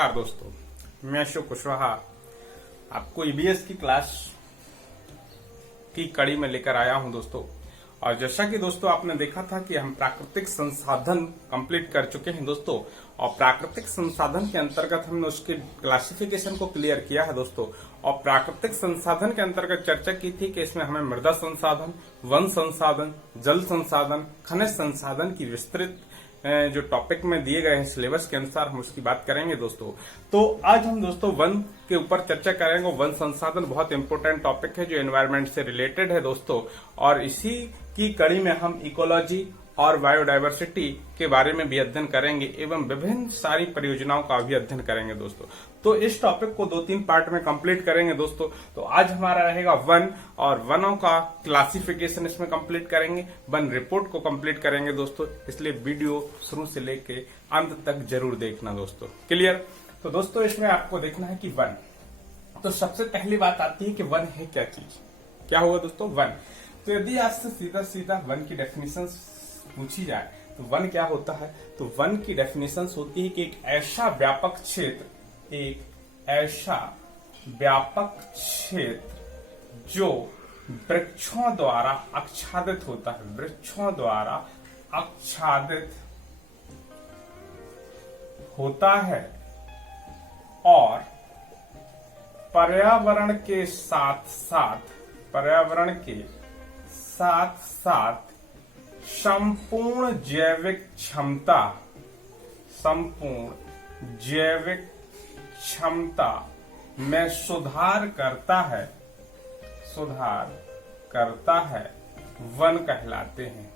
नमस्कार दोस्तों, मैं अशोक कुशवाहा आपको ईबीएस की क्लास की कड़ी में लेकर आया हूं दोस्तों। और जैसा कि दोस्तों आपने देखा था कि हम प्राकृतिक संसाधन कंप्लीट कर चुके हैं दोस्तों, और प्राकृतिक संसाधन के अंतर्गत हमने उसके क्लासिफिकेशन को क्लियर किया है दोस्तों। और प्राकृतिक संसाधन के अंतर्गत चर्चा की थी कि इसमें हमें मृदा संसाधन, वन संसाधन, जल संसाधन, खनिज संसाधन की विस्तृत जो टॉपिक में दिए गए हैं सिलेबस के अनुसार हम उसकी बात करेंगे दोस्तों। तो आज हम दोस्तों वन के ऊपर चर्चा करेंगे। वन संसाधन बहुत इंपॉर्टेंट टॉपिक है जो एनवायरनमेंट से रिलेटेड है दोस्तों, और इसी की कड़ी में हम इकोलॉजी और बायोडायवर्सिटी के बारे में भी अध्ययन करेंगे एवं विभिन्न सारी परियोजनाओं का भी अध्ययन करेंगे दोस्तों। तो इस टॉपिक को 2-3 पार्ट में कंप्लीट करेंगे दोस्तों। तो आज हमारा रहेगा वन, और वनों का क्लासिफिकेशन इसमें कंप्लीट करेंगे, वन रिपोर्ट को कंप्लीट करेंगे दोस्तों। इसलिए वीडियो शुरू से लेके अंत तक जरूर देखना दोस्तों। क्लियर? तो दोस्तों इसमें आपको देखना है कि वन, तो सबसे पहली बात आती है कि वन है क्या चीज, क्या हुआ दोस्तों वन। तो यदि आपसे सीधा सीधा वन की डेफिनेशन पूछी जाए तो वन क्या होता है, तो वन की डेफिनेशन होती है कि एक ऐसा व्यापक क्षेत्र जो वृक्षों द्वारा आच्छादित होता है, वृक्षों द्वारा आच्छादित होता है और पर्यावरण के साथ साथ संपूर्ण जैविक क्षमता में सुधार करता है, वन कहलाते हैं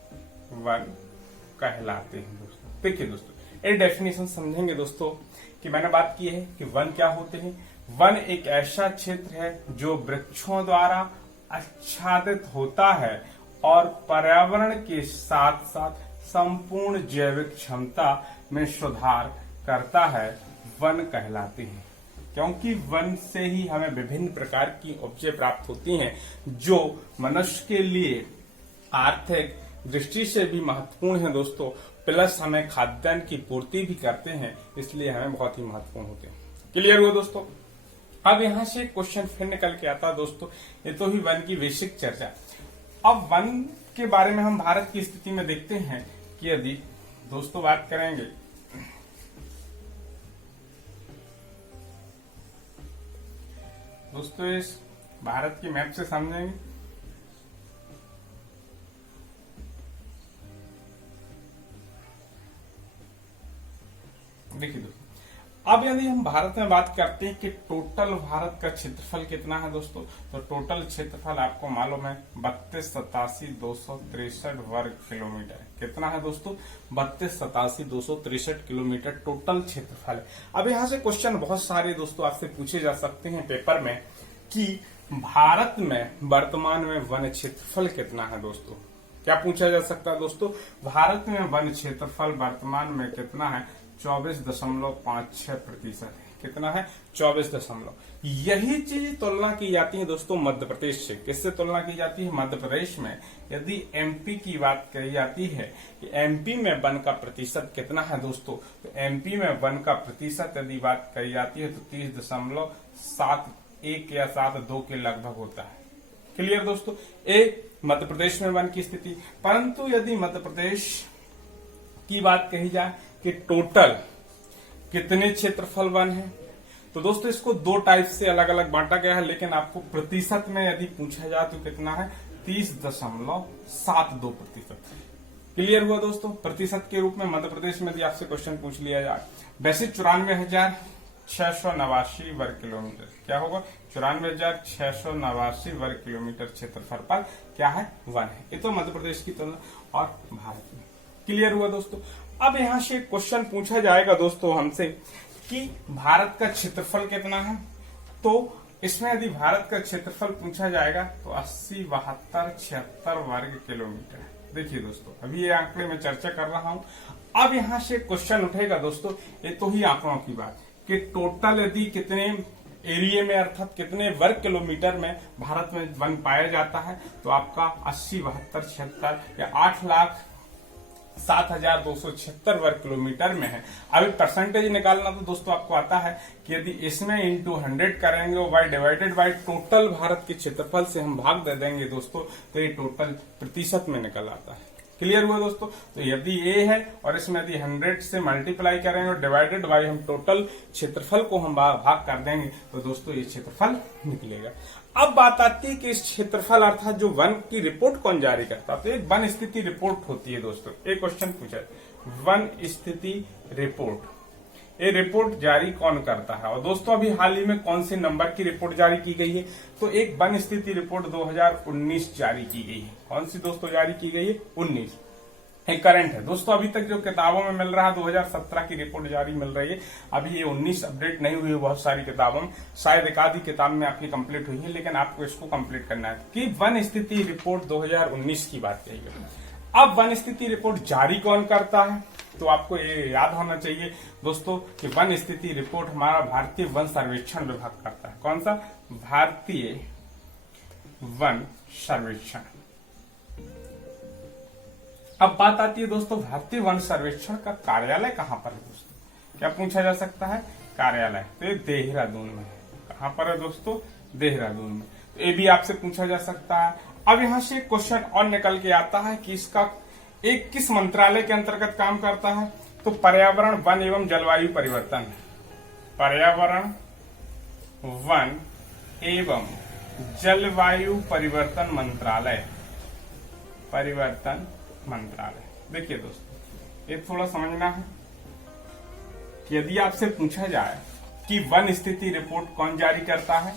दोस्तों। देखिए दोस्तों, एक डेफिनेशन समझेंगे दोस्तों कि मैंने बात की है कि वन क्या होते हैं। वन एक ऐसा क्षेत्र है जो वृक्षों द्वारा आच्छादित होता है और पर्यावरण के साथ साथ संपूर्ण जैविक क्षमता में सुधार करता है, वन कहलाते हैं। क्योंकि वन से ही हमें विभिन्न प्रकार की उपजें प्राप्त होती हैं जो मनुष्य के लिए आर्थिक दृष्टि से भी महत्वपूर्ण है दोस्तों, प्लस हमें खाद्यान्न की पूर्ति भी करते हैं, इसलिए हमें बहुत ही महत्वपूर्ण होते हैं। क्लियर हुआ दोस्तों? अब यहाँ से क्वेश्चन फिर निकल के आता है दोस्तों, ये तो ही वन की बेसिक चर्चा। अब वन के बारे में हम भारत की स्थिति में देखते हैं कि यदि दोस्तों बात करेंगे दोस्तों, इस भारत की मैप से समझेंगे। देखिए दोस्तों, अब यदि हम भारत में बात करते हैं कि टोटल भारत का क्षेत्रफल कितना है दोस्तों, तो टोटल क्षेत्रफल आपको मालूम है 32,87,263 वर्ग किलोमीटर। कितना है दोस्तों? 32,87,263 किलोमीटर टोटल क्षेत्रफल है। अब यहाँ से क्वेश्चन बहुत सारे दोस्तों आपसे पूछे जा सकते हैं पेपर में कि भारत में वर्तमान में वन क्षेत्रफल कितना है दोस्तों। क्या पूछा जा सकता है दोस्तों? भारत में वन क्षेत्रफल वर्तमान में कितना है? 24.56% है। कितना है? 24। यही चीज तुलना की जाती है दोस्तों मध्य प्रदेश से। किससे तुलना की जाती है? मध्य प्रदेश में यदि एमपी की बात कही जाती है कि एमपी में वन का प्रतिशत कितना है दोस्तों, तो एमपी में वन का प्रतिशत यदि बात कही जाती है तो 30.71 या 72 के लगभग होता है। क्लियर दोस्तों? एक मध्य प्रदेश में वन की स्थिति। परंतु यदि मध्य प्रदेश की बात कही जाए कि टोटल कितने क्षेत्रफल वन है, तो दोस्तों इसको 2 टाइप से अलग अलग बांटा गया है, लेकिन आपको प्रतिशत में यदि पूछा जाए तो कितना है? 30.72%। क्लियर हुआ दोस्तों? प्रतिशत के रूप में मध्य प्रदेश में यदि आपसे क्वेश्चन पूछ लिया जाए, वैसे 94,689 वर्ग किलोमीटर, क्या होगा? 94,689 वर्ग किलोमीटर क्षेत्रफल पर क्या है? वन है। ये तो मध्य प्रदेश की तुलना और भारत में। क्लियर हुआ दोस्तों? अब यहाँ से क्वेश्चन पूछा जाएगा दोस्तों हमसे कि भारत का क्षेत्रफल कितना है, तो इसमें यदि भारत का क्षेत्रफल पूछा जाएगा तो 80, 72, 76 वर्ग किलोमीटर है। देखिए दोस्तों, अभी ये आंकड़े में चर्चा कर रहा हूं। अब यहाँ से क्वेश्चन उठेगा दोस्तों, ये तो ही आंकड़ों की बात कि टोटल यदि कितने एरिया में अर्थात कितने वर्ग किलोमीटर में भारत में वन पाया जाता है, तो आपका 80, 72, 76 या 7,276 वर्ग किलोमीटर में है। अभी परसेंटेज निकालना तो दोस्तों आपको आता है कि यदि इसमें इंटू 100 करेंगे और by divided by total Bharat के क्षेत्रफल से हम भाग दे देंगे दोस्तों, तो ये टोटल प्रतिशत में निकल आता है। क्लियर हुआ दोस्तों? तो यदि ये है और इसमें यदि 100 से मल्टीप्लाई करेंगे और डिवाइडेड बाई हम टोटल क्षेत्रफल को हम भाग कर देंगे तो दोस्तों ये क्षेत्रफल निकलेगा। अब बात आती है कि इस क्षेत्रफल अर्थात जो वन की रिपोर्ट कौन जारी करता है, तो एक वन स्थिति रिपोर्ट होती है दोस्तों। एक क्वेश्चन पूछा है, वन स्थिति रिपोर्ट, ये रिपोर्ट जारी कौन करता है? और दोस्तों अभी हाल ही में कौन से नंबर की रिपोर्ट जारी की गई है? तो एक वन स्थिति रिपोर्ट 2019 जारी की गई है। कौन सी दोस्तों जारी की गई है? 19। एक करंट है दोस्तों। अभी तक जो किताबों में मिल रहा है 2017 की रिपोर्ट जारी मिल रही है। अभी ये 19 अपडेट नहीं हुई है बहुत सारी किताबों में, शायद एक आधी किताब में आपकी कंप्लीट हुई है, लेकिन आपको इसको कंप्लीट करना है कि वन स्थिति रिपोर्ट 2019 की बात कही है। अब वन स्थिति रिपोर्ट जारी कौन करता है? तो आपको ये याद होना चाहिए दोस्तों कि वन स्थिति रिपोर्ट हमारा भारतीय वन सर्वेक्षण विभाग करता है। कौन सा? भारतीय वन सर्वेक्षण। अब बात आती है दोस्तों भारतीय वन सर्वेक्षण का कार्यालय कहां पर है दोस्तों? क्या पूछा जा सकता है? कार्यालय तो ये देहरादून में है। कहां पर है दोस्तों? देहरादून में। तो ये भी आपसे पूछा जा सकता है। अब यहां से क्वेश्चन और निकल के आता है कि इसका एक किस मंत्रालय के अंतर्गत काम करता है? तो पर्यावरण, वन एवं जलवायु परिवर्तन। पर्यावरण, वन एवं जलवायु परिवर्तन मंत्रालय। परिवर्तन मंत्रालय। देखिए दोस्तों, ये थोड़ा समझना है कि यदि आपसे पूछा जाए कि वन स्थिति रिपोर्ट कौन जारी करता है,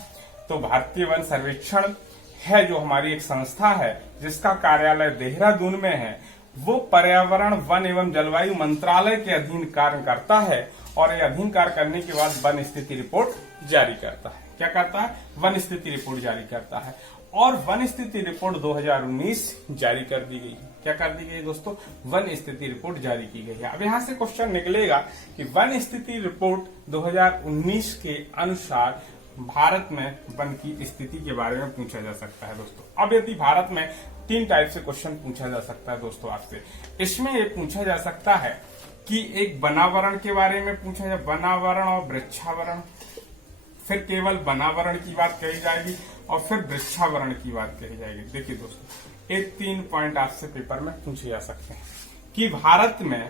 तो भारतीय वन सर्वेक्षण है जो हमारी एक संस्था है जिसका कार्यालय देहरादून में है। वो पर्यावरण, वन एवं जलवायु मंत्रालय के अधीन कार्य करता है और ये अधीन कार्य करने के बाद वन स्थिति रिपोर्ट जारी करता है। क्या करता है? वन स्थिति रिपोर्ट जारी करता है। और वन स्थिति रिपोर्ट 2019 जारी कर दी गई। क्या कर दी गई दोस्तों? वन स्थिति रिपोर्ट जारी की गई है। अब यहां से क्वेश्चन निकलेगा कि वन स्थिति रिपोर्ट 2019 के अनुसार भारत में वन की स्थिति के बारे में पूछा जा सकता है दोस्तों। अब यदि भारत में 3 टाइप से क्वेश्चन पूछा जा सकता है दोस्तों आपसे। इसमें ये पूछा जा सकता है कि एक वनावरण के बारे में पूछा जाए, वनावरण और वृक्षावरण, फिर केवल वनावरण की बात कही जाएगी और फिर वृक्षावरण की बात कही जाएगी। देखिए दोस्तों, ये 3 पॉइंट आपसे पेपर में पूछे जा सकते हैं कि भारत में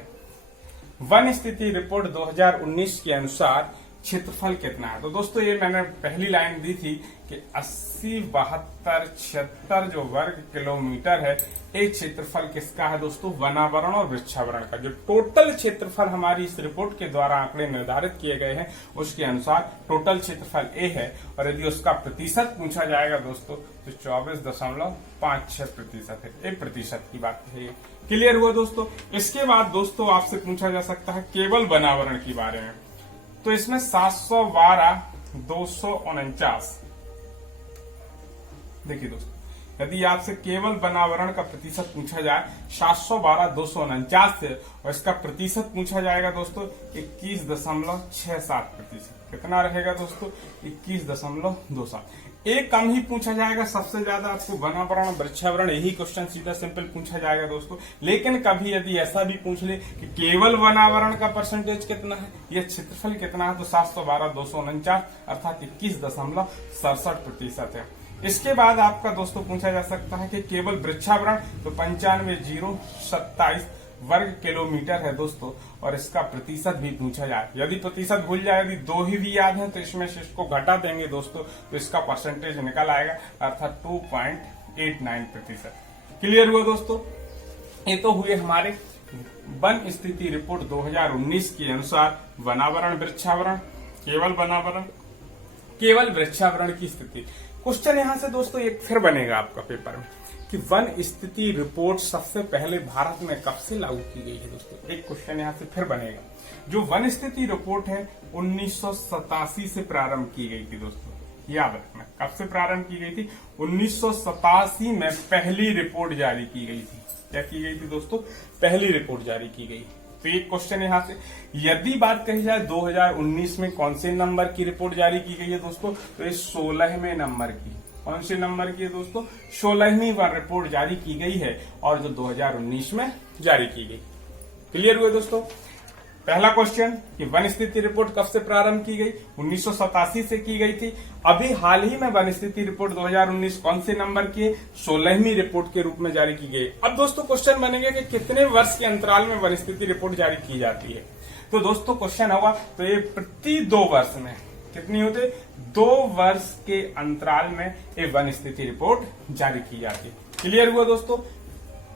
वन स्थिति रिपोर्ट 2019 के अनुसार क्षेत्रफल कितना है। तो दोस्तों ये मैंने पहली लाइन दी थी कि 80, 72, 76 जो वर्ग किलोमीटर है, एक क्षेत्रफल किसका है दोस्तों? वनावरण और वृक्षावरण का। जो टोटल क्षेत्रफल हमारी इस रिपोर्ट के द्वारा आंकड़े निर्धारित किए गए हैं उसके अनुसार टोटल क्षेत्रफल ए है। और यदि उसका प्रतिशत पूछा जाएगा दोस्तों तो 24.56% है। एक प्रतिशत की बात है। क्लियर हुआ दोस्तों? इसके बाद दोस्तों आपसे पूछा जा सकता है केवल वनावरण के बारे में। तो इसमें 712,249। देखिए दोस्तों, यदि आपसे केवल वनावरण का प्रतिशत पूछा जाए 712,249 से और इसका प्रतिशत पूछा जाएगा दोस्तों 21.67%। कितना रहेगा दोस्तों? 21.27। एक कम ही पूछा जाएगा, सबसे ज्यादा आपको वनावरण वृक्षावरण यही क्वेश्चन सीधा सिंपल पूछा जाएगा दोस्तों। लेकिन कभी यदि ऐसा भी पूछ ले कि केवल वनावरण का परसेंटेज कितना है, यह क्षेत्रफल कितना है, तो 712,249 अर्थात 21.67% है। इसके बाद आपका दोस्तों पूछा जा सकता है कि केवल वृक्षावरण, तो 95,027 वर्ग किलोमीटर है दोस्तों। और इसका प्रतिशत भी पूछा जाए, यदि प्रतिशत भूल जाए, यदि 2 ही भी याद है तो इसमें से इसको घटा देंगे दोस्तों, तो इसका परसेंटेज निकल आएगा अर्थात 2.89%। क्लियर हुआ दोस्तों? ये तो हुए हमारे वन स्थिति रिपोर्ट 2019 के अनुसार वनावरण, वृक्षावरण, केवल वनावरण, केवल वृक्षावरण की स्थिति। क्वेश्चन यहां से दोस्तों एक फिर बनेगा आपका पेपर में कि वन स्थिति रिपोर्ट सबसे पहले भारत में कब से लागू की गई है दोस्तों। एक क्वेश्चन यहां से फिर बनेगा। जो वन स्थिति रिपोर्ट है 1987 से प्रारंभ की गई थी दोस्तों। याद रखना, कब से प्रारंभ की गई थी? 1987 में पहली रिपोर्ट जारी की गई थी। क्या की गई थी दोस्तों? पहली रिपोर्ट जारी की गई। तो एक क्वेश्चन यहां से, यदि बात कही जाए 2019 में कौन से नंबर की रिपोर्ट जारी की गई है दोस्तों, तो ये 16वें नंबर की। कौन से नंबर की है दोस्तों? 16वीं रिपोर्ट जारी की गई है और जो 2019 में जारी की गई। क्लियर हुए दोस्तों। पहला क्वेश्चन कि वन स्थिति रिपोर्ट कब से प्रारंभ की गई? 1987 से की गई थी। अभी हाल ही में वन स्थिति रिपोर्ट 2019 कौन से नंबर की? 16वीं रिपोर्ट के रूप में जारी की गई। अब दोस्तों क्वेश्चन बनेगा कि कितने वर्ष के अंतराल में वन स्थिति रिपोर्ट जारी की जाती है? तो दोस्तों क्वेश्चन होगा तो ये प्रति 2 वर्ष में, कितनी होते? 2 वर्ष के अंतराल में ये वन स्थिति रिपोर्ट जारी की जाती है। क्लियर हुआ दोस्तों?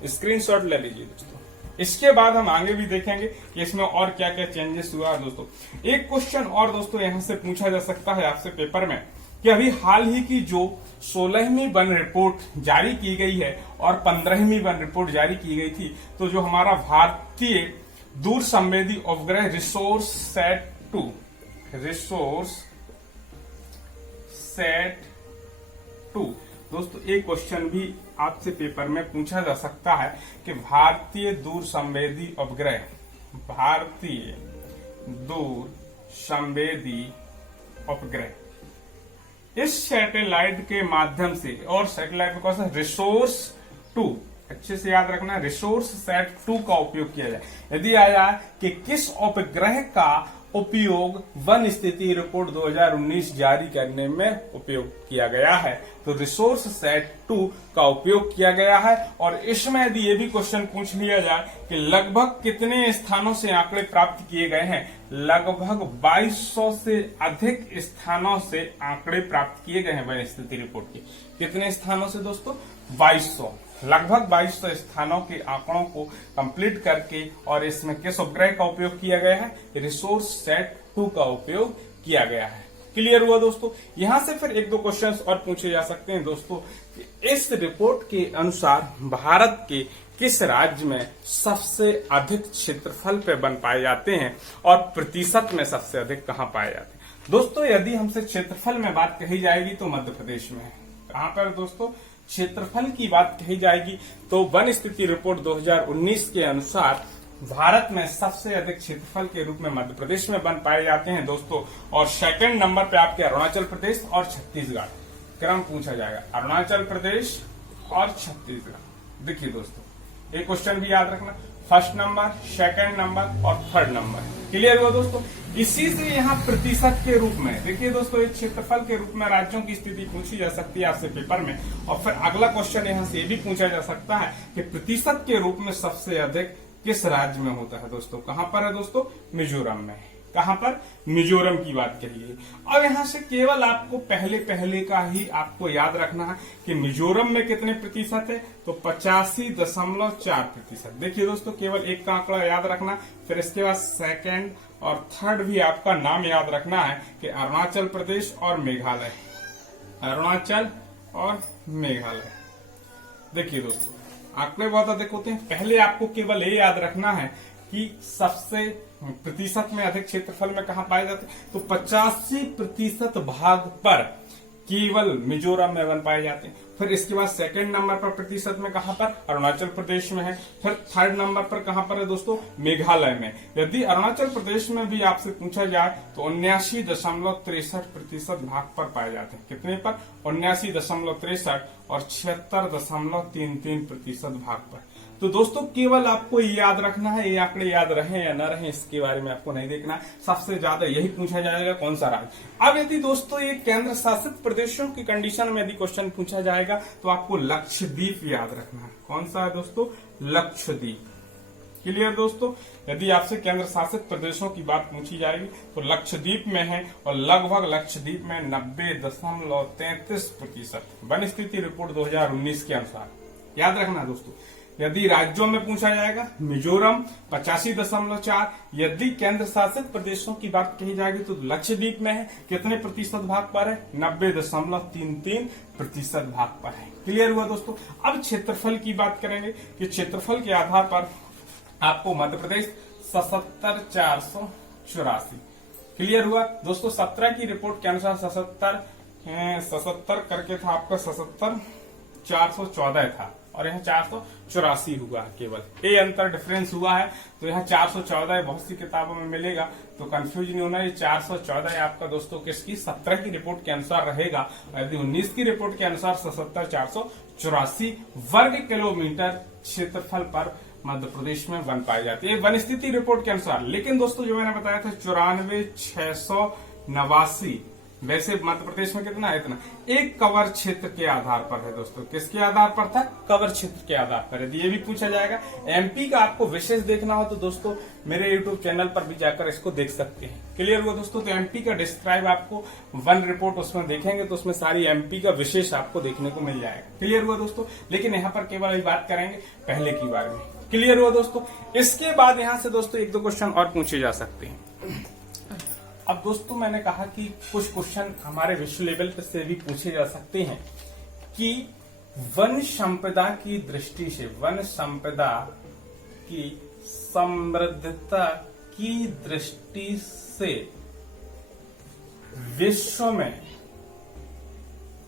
स्क्रीनशॉट ले लीजिए दोस्तों। इसके बाद हम आगे भी देखेंगे कि इसमें और क्या क्या चेंजेस हुआ है दोस्तों। एक क्वेश्चन और दोस्तों यहां से पूछा जा सकता है आपसे पेपर में कि अभी हाल ही की जो 16वीं वन रिपोर्ट जारी की गई है और 15वीं वन रिपोर्ट जारी की गई थी, तो जो हमारा भारतीय दूर संवेदी उपग्रह रिसोर्स सेट 2 दोस्तों, एक क्वेश्चन भी आपसे पेपर में पूछा जा सकता है कि भारतीय दूर संवेदी उपग्रह इस सैटेलाइट के माध्यम से, और सैटेलाइट में कौन सा? रिसोर्स 2, अच्छे से याद रखना, रिसोर्स सेट 2 का उपयोग किया जाए। यदि आया कि किस उपग्रह का उपयोग वन स्थिति रिपोर्ट 2019 जारी करने में उपयोग किया गया है, तो रिसोर्स सेट 2 का उपयोग किया गया है। और इसमें यदि ये भी क्वेश्चन पूछ लिया जाए कि लगभग कितने स्थानों से आंकड़े प्राप्त किए गए हैं, लगभग 2200 से अधिक स्थानों से आंकड़े प्राप्त किए गए हैं वन स्थिति रिपोर्ट के। कितने स्थानों से दोस्तों? 2200, लगभग 2200 स्थानों के आंकड़ों को कंप्लीट करके, और इसमें किस उपग्रह का उपयोग किया गया है? रिसोर्स सेट 2 का उपयोग किया गया है। क्लियर हुआ दोस्तों। यहां से फिर 1-2 क्वेश्चंस और पूछे जा सकते हैं दोस्तों कि इस रिपोर्ट के अनुसार भारत के किस राज्य में सबसे अधिक क्षेत्रफल पे वन पाए जाते हैं और प्रतिशत में सबसे अधिक कहां पाए जाते हैं? दोस्तों यदि हमसे क्षेत्रफल में बात कही जाएगी तो मध्य प्रदेश में है। कहां पर दोस्तों क्षेत्रफल की बात कही जाएगी तो वन स्थिति रिपोर्ट 2019 के अनुसार भारत में सबसे अधिक क्षेत्रफल के रूप में मध्य प्रदेश में वन पाए जाते हैं दोस्तों। और सेकंड नंबर पे आपके अरुणाचल प्रदेश और छत्तीसगढ़ क्रम पूछा जाएगा, अरुणाचल प्रदेश और छत्तीसगढ़। देखिए दोस्तों एक क्वेश्चन भी याद रखना, फर्स्ट नंबर, सेकंड नंबर और थर्ड नंबर। क्लियर हुआ दोस्तों। इसी से यहाँ प्रतिशत के रूप में देखिए दोस्तों, एक क्षेत्रफल के रूप में राज्यों की स्थिति पूछी जा सकती है आपसे पेपर में। और फिर अगला क्वेश्चन यहाँ से ये भी पूछा जा सकता है कि प्रतिशत के रूप में सबसे अधिक किस राज्य में होता है दोस्तों? कहां पर है दोस्तों? मिजोरम में। कहां पर? मिजोरम की बात करिए। अब यहां से केवल आपको पहले का ही आपको याद रखना है कि मिजोरम में कितने प्रतिशत है, तो 85.4%। देखिए दोस्तों केवल एक का आंकड़ा याद रखना, फिर इसके बाद सेकंड और थर्ड भी आपका नाम याद रखना है कि अरुणाचल प्रदेश और मेघालय, अरुणाचल और मेघालय। देखिए दोस्तों आंकड़े बहुत अधिक होते हैं। पहले आपको केवल ये याद रखना है कि सबसे प्रतिशत में अधिक क्षेत्रफल में कहां पाए जाते हैं, तो 85% भाग पर केवल मिजोरम में वन पाए जाते हैं। फिर इसके बाद सेकंड नंबर पर प्रतिशत में कहां पर? अरुणाचल प्रदेश में है। फिर थर्ड नंबर पर कहां पर है दोस्तों? मेघालय में। यदि अरुणाचल प्रदेश में भी आपसे पूछा जाए तो 79.63% भाग पर पाए जाते हैं। कितने पर? 79.63 और 76.33% भाग पर। तो दोस्तों केवल आपको ये याद रखना है, ये आंकड़े याद रहे या न रहे इसके बारे में आपको नहीं देखना है, सबसे ज्यादा यही पूछा जाएगा कौन सा राज्य। अब यदि दोस्तों ये केंद्र शासित प्रदेशों की कंडीशन में यदि क्वेश्चन पूछा जाएगा तो आपको लक्षद्वीप याद रखना है। कौन सा है दोस्तों? लक्षद्वीप। क्लियर दोस्तों। यदि आपसे केंद्र शासित प्रदेशों की बात पूछी जाएगी तो लक्षद्वीप में है, और लगभग लक्षद्वीप में 90.33% वन स्थिति रिपोर्ट 2019 के अनुसार याद रखना दोस्तों। यदि राज्यों में पूछा जाएगा मिजोरम 85.4, यदि केंद्र शासित प्रदेशों की बात कही जाएगी तो लक्षद्वीप में है, कितने प्रतिशत भाग पर है? 90.33% भाग पर है। क्लियर हुआ दोस्तों। अब क्षेत्रफल की बात करेंगे कि क्षेत्रफल के आधार पर आपको मध्य प्रदेश 77,484। क्लियर हुआ दोस्तों। 17 की रिपोर्ट के अनुसार 77 करके था आपका 77,414 था और यहाँ 484 हुआ है। केवल ये अंतर डिफरेंस हुआ है, तो यहाँ 414 बहुत सी किताबों में मिलेगा, तो कंफ्यूज नहीं होना। ये 414 आपका दोस्तों किसकी? 17 की रिपोर्ट के अनुसार रहेगा। यदि 19 की रिपोर्ट के अनुसार 77,484 वर्ग किलोमीटर क्षेत्रफल पर मध्य प्रदेश में वन पाई जाती है, वन स्थिति रिपोर्ट के अनुसार। लेकिन दोस्तों जो मैंने बताया था 94,689, वैसे मध्य प्रदेश में कितना है? इतना। एक कवर क्षेत्र के आधार पर है दोस्तों। किसके आधार पर था? कवर क्षेत्र के आधार पर। यदि ये भी पूछा जाएगा, एमपी का आपको विशेष देखना हो तो दोस्तों मेरे यूट्यूब चैनल पर भी जाकर इसको देख सकते हैं। क्लियर हुआ दोस्तों? तो एमपी का डिस्क्राइब आपको वन रिपोर्ट उसमें देखेंगे तो उसमें सारी एमपी का विशेष आपको देखने को मिल जाएगा। क्लियर हुआ दोस्तों? लेकिन यहाँ पर केवल अभी बात करेंगे पहले की बारे में। क्लियर हुआ दोस्तों? इसके बाद यहाँ से दोस्तों एक दो क्वेश्चन और पूछे जा सकते हैं। अब दोस्तों मैंने कहा कि कुछ क्वेश्चन हमारे विश्व लेवल पर से भी पूछे जा सकते हैं कि वन संपदा की दृष्टि से, वन संपदा की समृद्धता की दृष्टि से विश्व में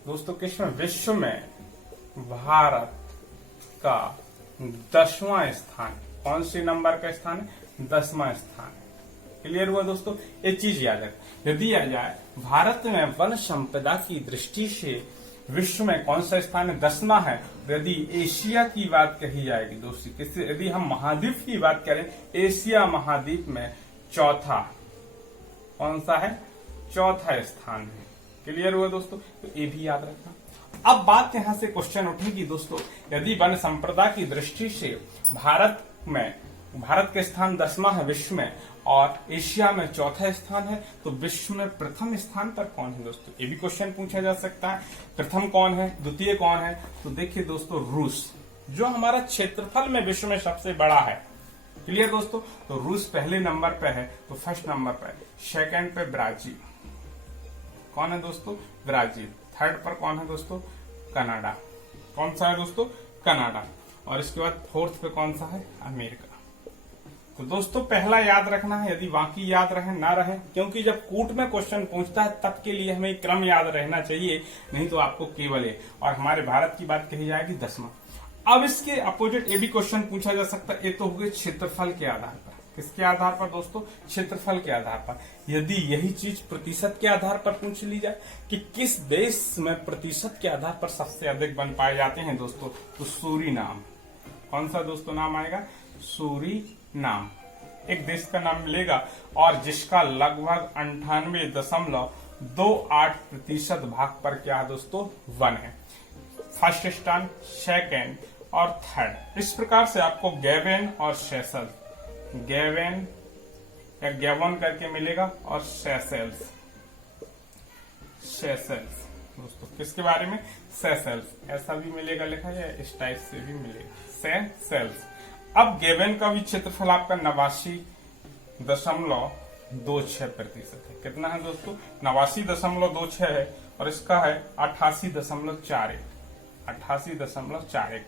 दोस्तों, किसमें? विश्व में भारत का 10वां स्थान। कौन से नंबर का स्थान है? 10वां स्थान। क्लियर हुआ दोस्तों? एक चीज याद रखें, यदि आ जाए भारत में वन संपदा की दृष्टि से विश्व में कौन सा स्थान है? 10वां है। यदि एशिया की बात कही जाएगी दोस्तों, किससे? यदि हम महाद्वीप की बात करें, एशिया महाद्वीप में चौथा। कौन सा है? चौथा स्थान है। क्लियर हुआ दोस्तों? तो ये भी याद रखना। अब बात यहां से क्वेश्चन उठेगी दोस्तों, यदि वन संपदा की दृष्टि से भारत के स्थान 10वां है विश्व में और एशिया में चौथा स्थान है, तो विश्व में प्रथम स्थान पर कौन है दोस्तों? ये भी क्वेश्चन पूछा जा सकता है। प्रथम कौन है, द्वितीय कौन है? तो देखिए दोस्तों, रूस, जो हमारा क्षेत्रफल में विश्व में सबसे बड़ा है। क्लियर दोस्तों? तो रूस पहले नंबर पे है, तो फर्स्ट नंबर पे। सेकंड पे ब्राजील। कौन है दोस्तों? ब्राजील। थर्ड पर कौन है दोस्तों? कनाडा। कौन सा है दोस्तों? कनाडा। और इसके बाद फोर्थ पे कौन सा है? अमेरिका। तो दोस्तों पहला याद रखना है, यदि बाकी याद रहे ना रहे, क्योंकि जब कूट में क्वेश्चन पूछता है तब के लिए हमें क्रम याद रहना चाहिए, नहीं तो आपको केवल है। और हमारे भारत की बात कही जाएगी 10वां। अब इसके अपोजिट ये भी क्वेश्चन पूछा जा सकता है, ये तो हो गए क्षेत्रफल के आधार पर। किसके आधार पर दोस्तों? क्षेत्रफल के आधार पर। यदि यही चीज प्रतिशत के आधार पर पूछ ली जाए कि किस देश में प्रतिशत के आधार पर सबसे अधिक वन पाए जाते हैं दोस्तों, तो सूरीनाम। कौन सा दोस्तों नाम आएगा? सूरीनाम। एक देश का नाम मिलेगा और जिसका लगभग 98.28% भाग पर क्या है दोस्तों? वन है। फर्स्ट स्थान, सेकेंड और थर्ड। इस प्रकार से आपको गैवेन और सेशल्स, गैवेन या गैवन करके मिलेगा और सेशल्स दोस्तों। किसके बारे में? सेशल्स। ऐसा भी मिलेगा लिखा या इस टाइप से भी मिलेगा, सेशल्स। अब गैवेन का भी क्षेत्रफल आपका 89.26% है। कितना है दोस्तों? 89.26 है। और इसका है 88.41।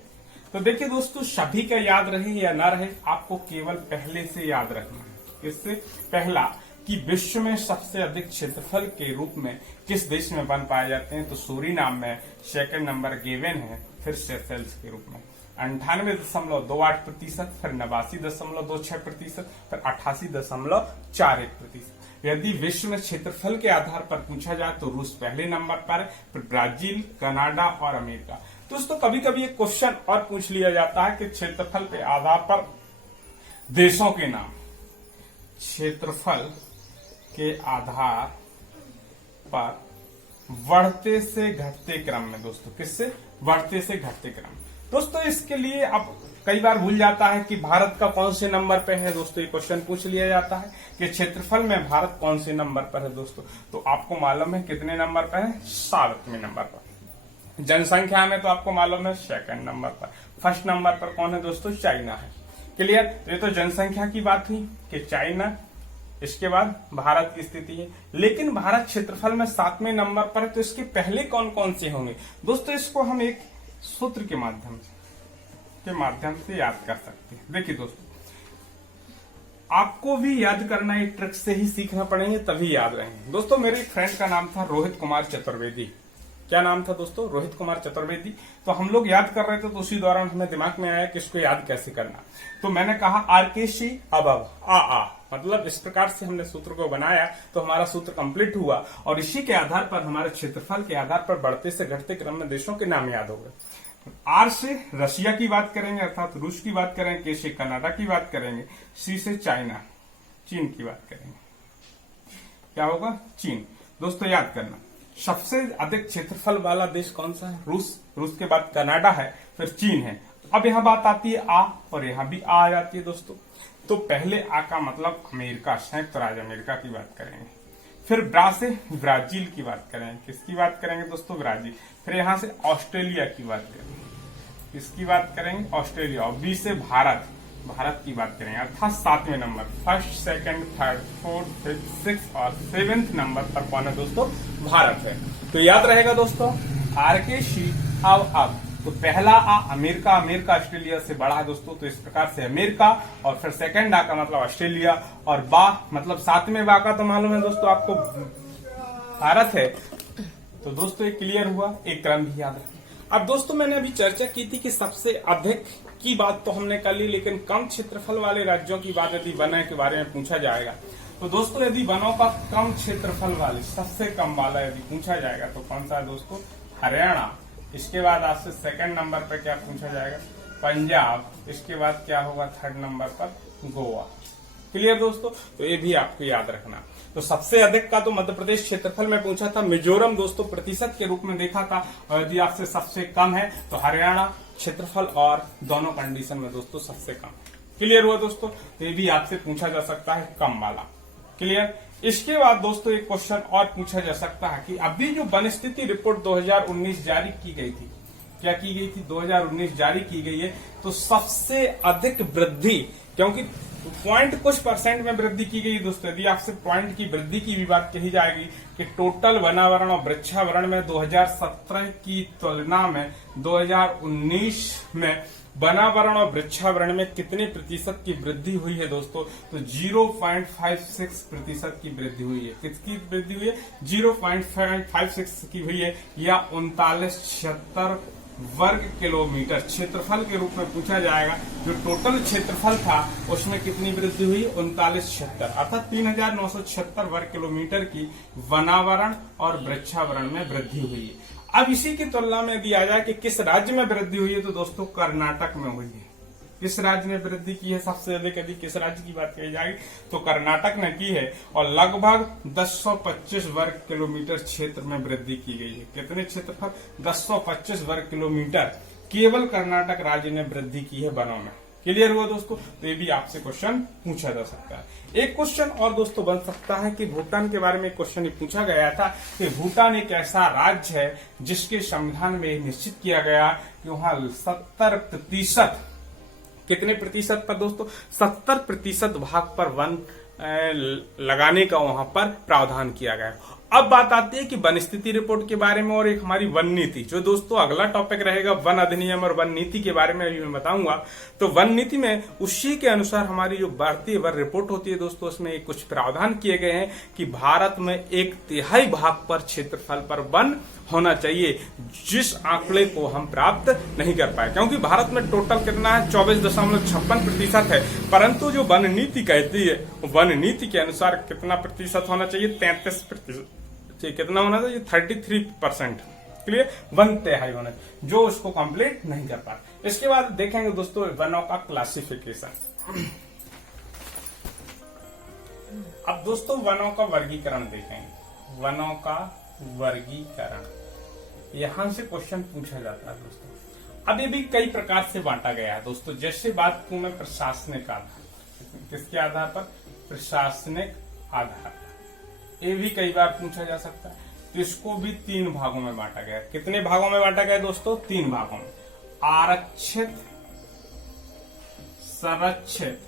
तो देखिए दोस्तों, सभी का याद रहे या ना रहे, आपको केवल पहले से याद रखना है। किससे? पहला कि विश्व में सबसे अधिक क्षेत्रफल के रूप में किस देश में वन पाए जाते हैं, तो सूरीनाम में। सेकंड नंबर गैवेन है, फिर सेशल्स के रूप में 98.28%, फिर 89.26%, फिर 88.41%। यदि विश्व में क्षेत्रफल के आधार पर पूछा जाए तो रूस पहले नंबर पर, फिर ब्राजील, कनाडा और अमेरिका। दोस्तों कभी कभी एक क्वेश्चन और पूछ लिया जाता है कि क्षेत्रफल के आधार पर देशों के नाम। क्षेत्रफल के आधार पर बढ़ते से घटते क्रम में दोस्तों, किससे? बढ़ते से घटते क्रम। दोस्तों इसके लिए अब कई बार भूल जाता है कि भारत का कौन से नंबर पे है दोस्तों, ये क्वेश्चन पूछ लिया जाता है कि क्षेत्रफल में भारत कौन से नंबर पर है दोस्तों। तो आपको मालूम है कितने नंबर पर है? 7वें नंबर पर। जनसंख्या में तो आपको मालूम है सेकंड नंबर पर। फर्स्ट नंबर पर कौन है दोस्तों? चाइना है। क्लियर? ये तो जनसंख्या की बात हुई कि चाइना, इसके बाद भारत की स्थिति है। लेकिन भारत क्षेत्रफल में 7वें नंबर पर है, तो इसके पहले कौन कौन से होंगे दोस्तों? इसको हम एक सूत्र के माध्यम से याद कर सकते हैं। देखिए दोस्तों, आपको भी याद करना एक ट्रिक से ही सीखना पड़ेंगे, तभी याद रहेंगे। दोस्तों मेरे एक फ्रेंड का नाम था रोहित कुमार चतुर्वेदी। क्या नाम था दोस्तों? रोहित कुमार चतुर्वेदी। तो हम लोग याद कर रहे थे, तो उसी दौरान हमें दिमाग में आया कि इसको याद कैसे करना। तो मैंने कहा आरकेशी अबव आ, मतलब इस प्रकार से हमने सूत्र को बनाया, तो हमारा सूत्र कंप्लीट हुआ। और इसी के आधार पर हमारे क्षेत्रफल के आधार पर बढ़ते से घटते क्रम में देशों के नाम याद हो गए। आर से रशिया की बात करेंगे अर्थात रूस की बात करेंगे, के से कनाडा की बात करेंगे, सी से चाइना चीन की बात करेंगे। क्या होगा? चीन। दोस्तों याद करना, सबसे अधिक क्षेत्रफल वाला देश कौन सा है? रूस। रूस के बाद कनाडा है, फिर चीन है। अब यहां बात आती है आ, और यहां भी आ जाती है दोस्तों। तो पहले आ का मतलब अमेरिका, संयुक्त राज्य अमेरिका की बात करेंगे। फिर ब्रा से ब्राजील की बात करेंगे। किसकी बात करेंगे दोस्तों? ब्राजील। फिर यहां से ऑस्ट्रेलिया की बात करेंगे। किसकी बात करेंगे? ऑस्ट्रेलिया। और बी से भारत, भारत की बात करेंगे अर्थात 7वें number. First, second, third, fourth, fifth, six और 7वें नंबर पर कौन है दोस्तों? भारत है। तो याद रहेगा दोस्तों, आर के शी अब तो पहला आ अमेरिका, अमेरिका ऑस्ट्रेलिया से बड़ा है दोस्तों, तो इस प्रकार से अमेरिका, और फिर सेकंड आ का मतलब ऑस्ट्रेलिया, और बा मतलब 7वें बा का तो मालूम है दोस्तों आपको भारत है। तो दोस्तों ये क्लियर हुआ, एक क्रम भी याद रखना। अब दोस्तों मैंने अभी चर्चा की थी कि सबसे अधिक की बात तो हमने कर ली, लेकिन कम क्षेत्रफल वाले राज्यों की बात यदि वन के बारे में पूछा जाएगा, तो दोस्तों यदि वनों का कम क्षेत्रफल वाले, सबसे कम वाला यदि पूछा जाएगा तो कौन सा है दोस्तों? हरियाणा। इसके बाद आपसे सेकंड नंबर पर क्या पूछा जाएगा? पंजाब। इसके बाद क्या होगा? थर्ड नंबर पर गोवा। क्लियर दोस्तों? तो ये भी आपको याद रखना। तो सबसे अधिक का तो मध्य प्रदेश क्षेत्रफल में पूछा था, मिजोरम दोस्तों प्रतिशत के रूप में देखा था, और यदि आपसे सबसे कम है तो हरियाणा क्षेत्रफल और दोनों कंडीशन में दोस्तों सबसे कम। क्लियर हुआ दोस्तों? तो ये भी आपसे पूछा जा सकता है कम वाला। क्लियर? इसके बाद दोस्तों एक क्वेश्चन और पूछा जा सकता है कि अभी जो वन स्थिति रिपोर्ट 2019 जारी की गई थी, क्या की गई थी? 2019 जारी की गई है, तो सबसे अधिक वृद्धि, क्योंकि पॉइंट कुछ परसेंट में वृद्धि की गई दोस्तों। यदि आपसे पॉइंट की वृद्धि की भी बात कही जाएगी कि टोटल वनावरण और वृक्षावरण में 2017 की तुलना में 2019 में वनावरण और वृक्षावरण में कितने प्रतिशत की वृद्धि हुई है दोस्तों? तो 0.56 प्रतिशत की वृद्धि हुई है। किसकी वृद्धि हुई है? 0.56 की हुई है, या 3976 वर्ग किलोमीटर क्षेत्रफल के रूप में पूछा जाएगा। जो टोटल क्षेत्रफल था उसमें कितनी वृद्धि हुई? 3976 अर्थात 3976 वर्ग किलोमीटर की वनावरण और वृक्षावरण में वृद्धि हुई है। अब इसी की तुलना में यदि आ जाए कि किस राज्य में वृद्धि हुई है, तो दोस्तों कर्नाटक में हुई है। किस राज्य ने वृद्धि की है सबसे अधिक? यदि किस राज्य की बात कही जाएगी तो कर्नाटक ने की है, और लगभग 1025 वर्ग किलोमीटर क्षेत्र में वृद्धि की गई है। कितने क्षेत्रफल? 1025 वर्ग किलोमीटर केवल कर्नाटक राज्य ने वृद्धि की है वनों में। क्लियर हुआ दोस्तों? तो ये भी आपसे क्वेश्चन पूछा जा सकता है। एक क्वेश्चन और दोस्तों बन सकता है कि भूटान के बारे में क्वेश्चन पूछा गया था कि भूटान एक ऐसा राज्य है जिसके संविधान में निश्चित किया गया कि वहां 70%, कितने प्रतिशत पर दोस्तों? 70% भाग पर वन लगाने का वहां पर प्रावधान किया गया। अब बात आती है कि वन स्थिति रिपोर्ट के बारे में और एक हमारी वन नीति, जो दोस्तों अगला टॉपिक रहेगा वन अधिनियम और वन नीति के बारे में अभी मैं बताऊंगा। तो वन नीति में उसी के अनुसार हमारी जो भारतीय वन रिपोर्ट होती है दोस्तों, उसमें कुछ प्रावधान किए गए हैं कि भारत में 1/3 भाग पर क्षेत्रफल पर वन होना चाहिए, जिस आंकड़े को हम प्राप्त नहीं कर पाए, क्योंकि भारत में टोटल कितना है? 24.56% है, परंतु जो वन नीति कहती है, वन नीति के अनुसार कितना प्रतिशत होना चाहिए? 33%। कितना होना चाहिए? 33%। क्लियर? 1/3 होना चाहिए, जो उसको कंप्लीट नहीं कर पाते। इसके बाद देखेंगे दोस्तों वनों का क्लासिफिकेशन। अब दोस्तों वनों का वर्गीकरण देखेंगे। वनों का वर्गीकरण, यहां से क्वेश्चन पूछा जाता है दोस्तों। अब ये भी कई प्रकार से बांटा गया है दोस्तों। जैसे बात करूं मैं प्रशासनिक आधार, किसके आधार पर? प्रशासनिक आधार। ये भी कई बार पूछा जा सकता है। तो इसको भी 3 भागों में बांटा गया। कितने भागों में बांटा गया दोस्तों? 3 भागों में। आरक्षित, संरक्षित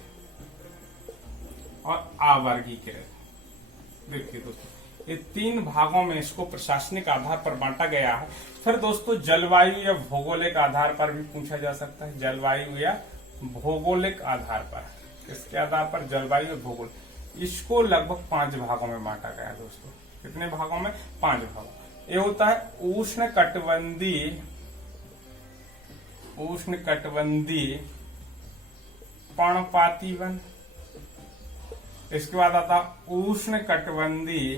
और अवर्गीकृत। देखिए दोस्तों, ये 3 भागों में इसको प्रशासनिक आधार पर बांटा गया है। फिर दोस्तों जलवायु या भौगोलिक आधार पर भी पूछा जा सकता है। जलवायु या भौगोलिक आधार पर, किसके आधार पर? जलवायु और भूगोल। इसको लगभग 5 भागों में बांटा गया है दोस्तों। कितने भागों में? 5 भागों। ये होता है उष्ण कटिबंधीय पर्णपाती वन। इसके बाद आता उष्ण कटिबंधीय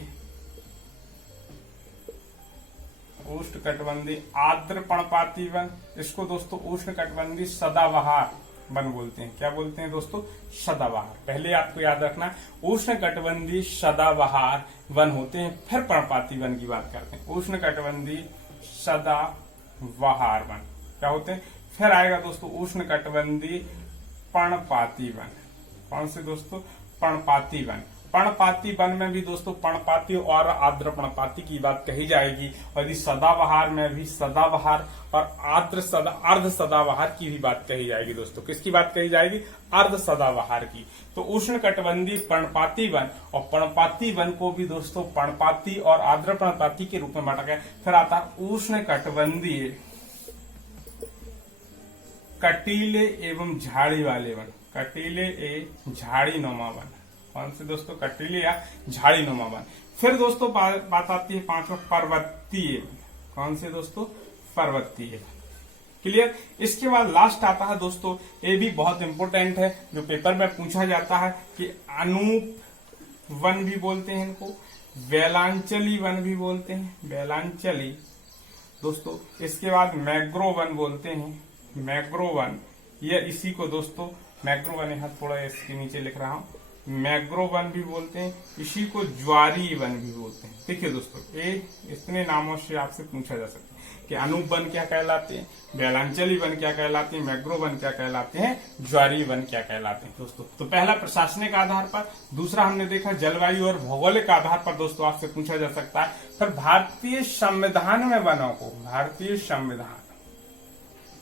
उष्णकटिबंधीय आर्द्र पर्णपाती वन, इसको दोस्तों उष्णकटिबंधीय सदाबहार वन बोलते हैं। क्या बोलते हैं दोस्तों? सदाबहार। पहले आपको याद रखना उष्णकटिबंधीय सदाबहार वन होते हैं, फिर पर्णपाती वन की बात करते हैं। उष्णकटिबंधीय सदाबहार वन क्या होते हैं? फिर आएगा दोस्तों उष्णकटिबंधीय पर्णपाती वन। कौन से दोस्तों? पर्णपाती वन। पर्णपाती वन में भी दोस्तों पर्णपाती और आर्द्र पर्णपाती की बात कही जाएगी, और यदि सदाबहार में भी सदाबहार और अर्ध सदाबहार की भी बात कही जाएगी दोस्तों। किसकी बात कही जाएगी? अर्ध सदाबहार की। तो उष्णकटिबंधीय पर्णपाती वन और पर्णपाती वन को भी दोस्तों पर्णपाती और आर्द्र पर्णपाती के रूप में बांटा गया। फिर आता है उष्णकटिबंधीय कटीले एवं झाड़ी वाले वन। कटीले एवं झाड़ी नुमा वन। कौन से दोस्तों? कटीले या झाड़ी नुमा वन। फिर दोस्तों बात आती है पांचवा पर्वतीय वन। कौन से दोस्तों? पर्वतीय वन। क्लियर? इसके बाद लास्ट आता है दोस्तों, ये भी बहुत इंपोर्टेंट है, जो पेपर में पूछा जाता है कि अनूप वन भी बोलते हैं इनको, वेलांचली वन भी बोलते हैं, वेलांचली दोस्तों। इसके बाद मैग्रो वन बोलते हैं, मैग्रो वन। या इसी को दोस्तों मैग्रो वन, यहाँ थोड़ा इसके नीचे लिख रहा हूं, मैग्रो वन भी बोलते हैं। इसी को ज्वारी वन भी बोलते हैं। देखिए दोस्तों, ये इतने नामों से आपसे पूछा जा सकता है कि अनूप वन क्या कहलाते हैं, वेलांचली वन क्या कहलाते हैं, मैग्रो वन क्या कहलाते हैं, ज्वारी वन क्या कहलाते हैं दोस्तों। तो पहला प्रशासनिक आधार पर, दूसरा हमने देखा जलवायु और भौगोलिक आधार पर दोस्तों आपसे पूछा जा सकता है। फिर भारतीय संविधान में वनों को, भारतीय संविधान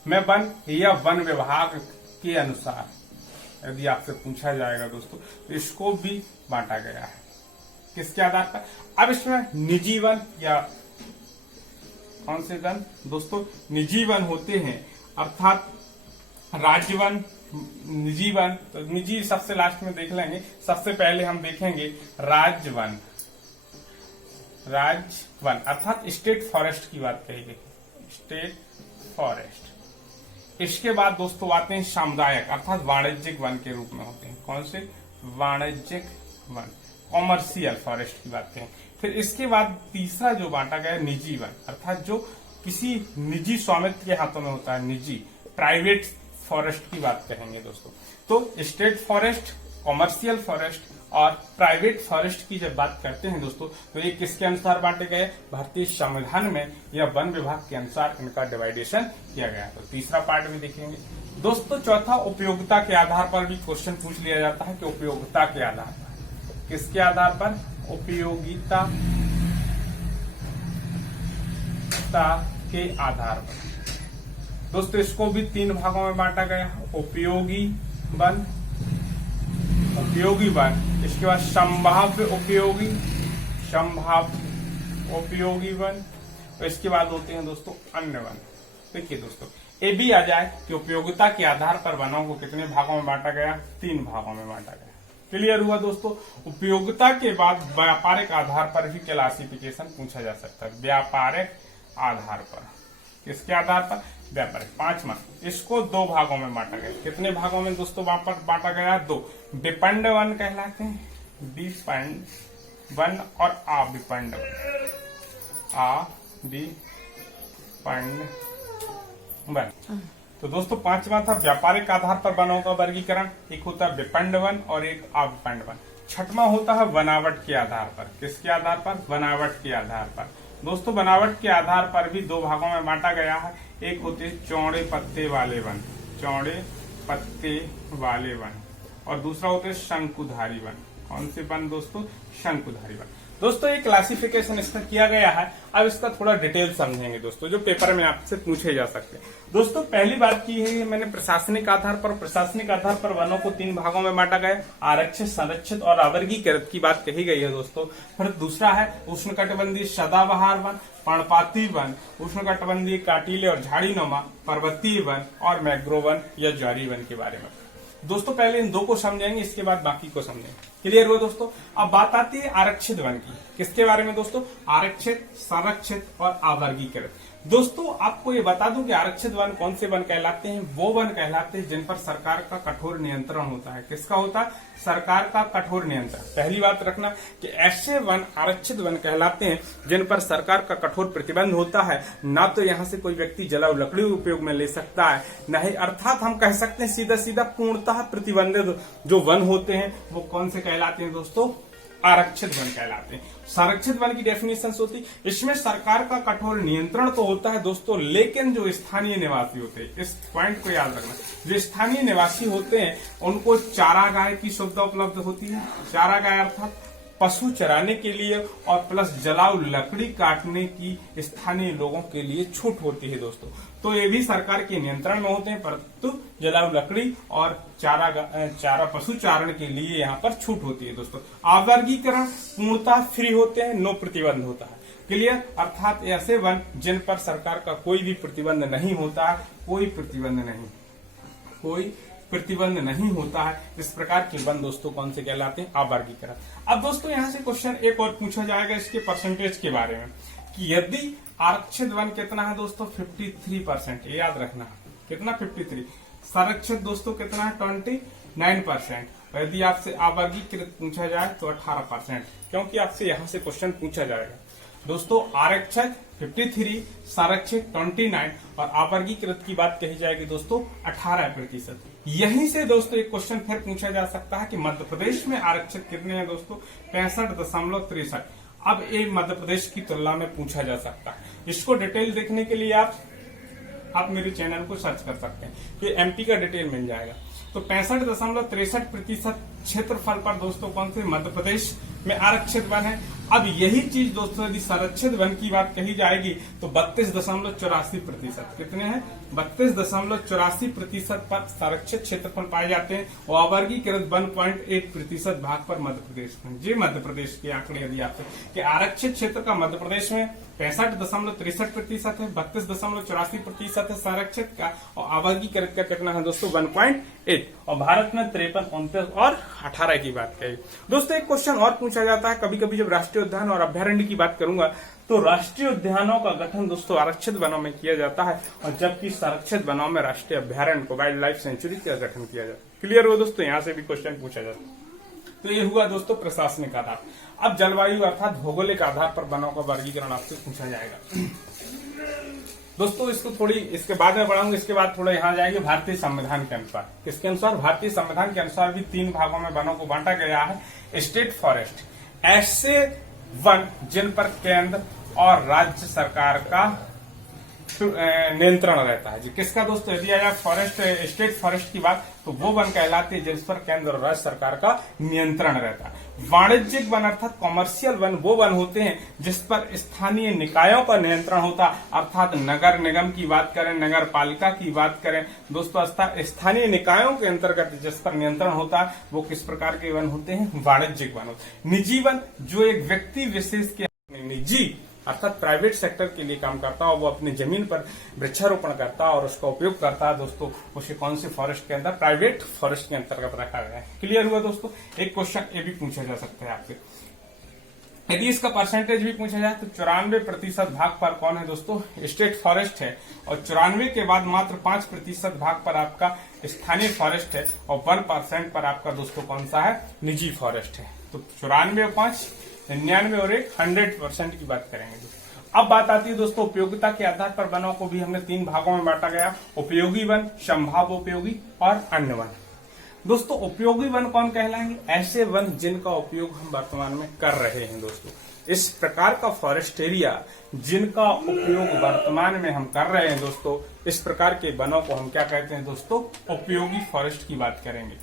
में वन या वन विभाग के अनुसार यदि आपसे पूछा जाएगा दोस्तों, तो इसको भी बांटा गया है। किसके आधार पर? अब इसमें निजी वन या कौन से वन दोस्तों? निजी वन होते हैं, अर्थात राज्य वन, निजी वन। तो निजी सबसे लास्ट में देख लेंगे। सबसे पहले हम देखेंगे राज्य वन। राज्य वन अर्थात स्टेट फॉरेस्ट की बात कही गई, स्टेट फॉरेस्ट। इसके बाद दोस्तों आते हैं सामुदायिक अर्थात वाणिज्यिक वन के रूप में होते हैं। कौन से? वाणिज्यिक वन, कॉमर्शियल फॉरेस्ट की बात करें। फिर इसके बाद तीसरा जो बांटा गया निजी वन, अर्थात जो किसी निजी स्वामित्व के हाथों में होता है, निजी प्राइवेट फॉरेस्ट की बात करेंगे दोस्तों। तो स्टेट फॉरेस्ट, कॉमर्शियल फॉरेस्ट और प्राइवेट फॉरेस्ट की जब बात करते हैं दोस्तों, तो ये किसके अनुसार बांटे गए? भारतीय संविधान में या वन विभाग के अनुसार इनका डिवाइडेशन किया गया। तो तीसरा पार्ट भी देखेंगे दोस्तों। चौथा उपयोगिता के आधार पर भी क्वेश्चन पूछ लिया जाता है कि उपयोगिता के आधार पर, किसके आधार पर? उपयोगिता के आधार पर दोस्तों इसको भी तीन भागों में बांटा गया। उपयोगी वन, उपयोगी वन, इसके बाद संभाव्य उपयोगी, संभाव्य उपयोगी वन, और इसके बाद होते हैं दोस्तों अन्य वन। देखिए दोस्तों, ये भी आ जाए कि उपयोगिता के आधार पर वनों को कितने भागों में बांटा गया? तीन भागों में बांटा गया। क्लियर हुआ दोस्तों? उपयोगिता के बाद व्यापारिक आधार पर भी क्लासिफिकेशन पूछा जा सकता है। व्यापारिक आधार पर, किसके आधार पर? व्यापारिक। पांचवा, इसको दो भागों में बांटा गया। कितने भागों में दोस्तों बांटा गया? दो। विपण्ड वन कहलाते हैं, विपण्ड वन और अविपण्ड वन, अविपण्ड वन। तो दोस्तों पांचवा था व्यापारिक आधार पर वनों का वर्गीकरण, एक होता है विपण्ड वन और एक अविपण्ड वन। छठवां होता है बनावट के आधार पर। किसके आधार पर? बनावट के आधार पर। दोस्तों बनावट के आधार पर भी दो भागों में बांटा गया है। एक होते हैं चौड़े पत्ते वाले वन, चौड़े पत्ते वाले वन, और दूसरा होते हैं शंकुधारी वन। कौन से वन दोस्तों? शंकुधारी वन। दोस्तों ये क्लासिफिकेशन इसका किया गया है। अब इसका थोड़ा डिटेल समझेंगे दोस्तों, जो पेपर में आपसे पूछे जा सकते हैं। दोस्तों पहली बात की है मैंने प्रशासनिक आधार पर। प्रशासनिक आधार पर वनों को तीन भागों में बांटा गया, आरक्षित, संरक्षित और अवर्गीकृत की बात कही गई है दोस्तों। फिर दूसरा है उष्णकटिबंधीय सदाबहार वन, पर्णपाती वन, उष्णकटिबंधीय काटिले और झाड़ीनुमा, पर्वतीय वन और मैग्रो वन या ज्वारी वन के बारे में। दोस्तों पहले इन दो को समझेंगे, इसके बाद बाकी को समझेंगे। क्लियर हुआ दोस्तों? अब बात आती है आरक्षित वन की। किसके बारे में दोस्तों? आरक्षित, संरक्षित और अवर्गीकृत। दोस्तों आपको ये बता दूं कि आरक्षित वन कौन से वन कहलाते हैं। वो वन कहलाते हैं जिन पर सरकार का कठोर नियंत्रण होता है। किसका होता है? सरकार का कठोर नियंत्रण। पहली बात रखना कि ऐसे वन आरक्षित वन कहलाते हैं जिन पर सरकार का कठोर प्रतिबंध होता है। ना तो यहाँ से कोई व्यक्ति जलाऊ लकड़ी उपयोग में ले सकता है, न ही, अर्थात हम कह सकते हैं सीधा सीधा पूर्णतः प्रतिबंधित जो वन होते हैं वो कौन से कहलाते हैं दोस्तों? आरक्षित वन कहलाते हैं। संरक्षित वन की डेफिनेशन होती है, इसमें सरकार का कठोर नियंत्रण तो होता है दोस्तों, लेकिन जो स्थानीय निवासी होते हैं, इस पॉइंट को याद रखना, जो स्थानीय निवासी होते हैं उनको चारागाह की सुविधा उपलब्ध होती है। चारागाह अर्थात पशु चराने के लिए और प्लस जलाऊ लकड़ी काटने की स्थानीय लोगों के लिए छूट होती है दोस्तों। तो ये भी सरकार के नियंत्रण में होते हैं, परंतु जलाऊ लकड़ी और चारा पशु चारण के लिए यहाँ पर छूट होती है दोस्तों। आवर्गीकरण पूर्णतः फ्री होते हैं, नो प्रतिबंध होता है। क्लियर? अर्थात ऐसे वन जिन पर सरकार का कोई भी प्रतिबंध नहीं होता, कोई प्रतिबंध नहीं होता है, इस प्रकार के वन दोस्तों कौन से कहलाते हैं? आवर्गीकरण। अब दोस्तों यहाँ से क्वेश्चन एक और पूछा जाएगा इसके परसेंटेज के बारे में कि यदि आरक्षित वन कितना है दोस्तों? 53%। ये याद रखना, कितना? 53। संरक्षित दोस्तों कितना है? 29%। और यदि आपसे आवर्गीकृत पूछा जाए तो 18%, क्योंकि आपसे यहाँ से क्वेश्चन पूछा जाएगा दोस्तों। आरक्षित 53, संरक्षित 29 और आवर्गीकृत की बात कही जाएगी दोस्तों 18%। यहीं से दोस्तों एक क्वेश्चन फिर पूछा जा सकता है कि मध्य प्रदेश में आरक्षित कितने हैं दोस्तों? 65.63। अब ये मध्य प्रदेश की तुलना में पूछा जा सकता है। इसको डिटेल देखने के लिए आप मेरे चैनल को सर्च कर सकते हैं कि एमपी का डिटेल मिल जाएगा। तो 65.63% क्षेत्रफल पर दोस्तों कौन से? मध्य प्रदेश में आरक्षित वन है। अब यही चीज दोस्तों यदि संरक्षित वन की बात कही जाएगी तो 32.84%। कितने हैं? 32.84% पर संरक्षित क्षेत्रफल पाए जाते हैं और अवर्गीकृत 1.1% भाग पर मध्य प्रदेश में। जी मध्य प्रदेश के आंकड़े यदि आपसे कि आरक्षित क्षेत्र का मध्य प्रदेश में 65.63% है, 32.84% है संरक्षित का, और अवर्गीकृत का कितना है दोस्तों? 1.8। और भारत में 53, 29 और 18 की बात कही। दोस्तों एक क्वेश्चन और पूछा जाता है कभी कभी जब राष्ट्रीय उद्यान और अभ्यारण्य की बात करूंगा तो राष्ट्रीय उद्यानों का गठन दोस्तों आरक्षित वनों में किया जाता है, और जबकि संरक्षित वनों में राष्ट्रीय अभ्यारण्य को वाइल्ड लाइफ सेंचुरी का गठन किया जाता है। क्लियर हुआ दोस्तों? यहाँ से भी क्वेश्चन पूछा जाता है। तो ये हुआ दोस्तों प्रशासनिक आधार। अब जलवायु अर्थात भौगोलिक आधार पर वनों का वर्गीकरण आपसे पूछा जाएगा दोस्तों। इसको थोड़ी इसके बाद में बढ़ाऊंगा, इसके बाद थोड़ा यहाँ जाएंगे भारतीय संविधान के अनुसार। किसके अनुसार? भारतीय संविधान के अनुसार भी 3 भागों में वनों को बांटा गया है। स्टेट फॉरेस्ट, ऐसे वन जिन पर केंद्र और राज्य सरकार का नियंत्रण रहता है। किसका दोस्तों? यदि आया फॉरेस्ट, स्टेट फॉरेस्ट की बात, तो वो वन कहलाते हैं जिस पर केंद्र और राज्य सरकार का नियंत्रण रहता है। वाणिज्यिक वन अर्थात कॉमर्शियल वन वो वन होते हैं जिस पर स्थानीय निकायों का नियंत्रण होता है, अर्थात नगर निगम की बात करें, नगर पालिका की बात करें दोस्तों, स्थानीय निकायों के अंतर्गत जिस पर नियंत्रण होता है वो किस प्रकार के वन होते हैं? वाणिज्यिक वन होते हैं। निजी वन जो एक व्यक्ति विशेष के निजी अर्थात प्राइवेट सेक्टर के लिए काम करता है और वो अपनी जमीन पर वृक्षारोपण करता है और उसका उपयोग करता है दोस्तों, उसे कौन से फॉरेस्ट के अंदर? प्राइवेट फॉरेस्ट के अंतर्गत रखा गया है। क्लियर हुआ दोस्तों? एक क्वेश्चन ये भी पूछा जा सकता है आपसे, यदि इसका परसेंटेज भी पूछा जाए तो 94% भाग पर कौन है दोस्तों? स्टेट फॉरेस्ट है, और 94 के बाद मात्र 5% भाग पर आपका स्थानीय फॉरेस्ट है, और 1% पर आपका दोस्तों कौन सा है? निजी फॉरेस्ट है। तो 94 और 5, 99 और 100% की बात करेंगे। अब बात आती है दोस्तों उपयोगिता के आधार पर वनों को भी हमने 3 भागों में बांटा गया। उपयोगी वन, संभाव्य उपयोगी और अन्य वन। दोस्तों उपयोगी वन कौन कहलाएंगे? ऐसे वन जिनका उपयोग हम वर्तमान में कर रहे हैं दोस्तों। इस प्रकार का फॉरेस्ट एरिया जिनका उपयोग वर्तमान में हम कर रहे हैं दोस्तों, इस प्रकार के वनों को हम क्या कहते हैं दोस्तों? उपयोगी फॉरेस्ट की बात करेंगे।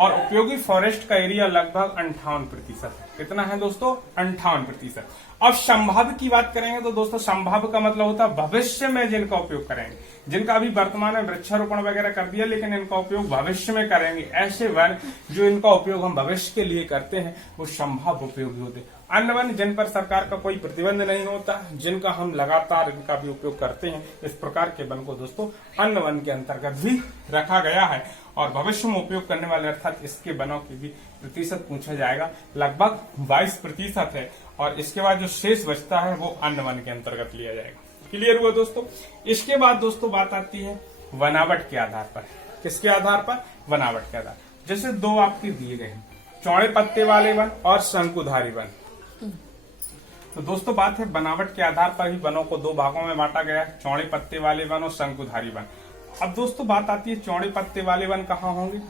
और उपयोगी फॉरेस्ट का एरिया लगभग 58% है। कितना है दोस्तों? 58%। अब संभाव्य की बात करेंगे तो दोस्तों संभाव्य का मतलब होता है भविष्य में जिनका उपयोग करेंगे, जिनका अभी वर्तमान में वृक्षारोपण वगैरह कर दिया लेकिन इनका उपयोग भविष्य में करेंगे। ऐसे वन जो इनका उपयोग हम भविष्य के लिए करते हैं वो संभाव्य उपयोगी होते हैं। अन्य वन जिन पर सरकार का कोई प्रतिबंध नहीं होता, जिनका हम लगातार इनका भी उपयोग करते हैं, इस प्रकार के वन को दोस्तों अन्य वन के अंतर्गत भी रखा गया है। और भविष्य में उपयोग करने वाले अर्थात इसके वनों की भी प्रतिशत पूछा जाएगा, लगभग 22% है, और इसके बाद जो शेष बचता है वो अन्य वन के अंतर्गत लिया जाएगा। क्लियर हुआ दोस्तों। इसके बाद दोस्तों बात आती है बनावट के आधार पर। किसके आधार पर? बनावट के आधार। जैसे दो आपके दिए गए हैं, चौड़े पत्ते वाले वन और शंकुधारी वन। तो दोस्तों बात है बनावट के आधार पर ही वनों को दो भागों में बांटा गया है, चौड़े पत्ते वाले वन और शंकुधारी वन। अब दोस्तों बात आती है चौड़े पत्ते वाले वन कहाँ होंगे।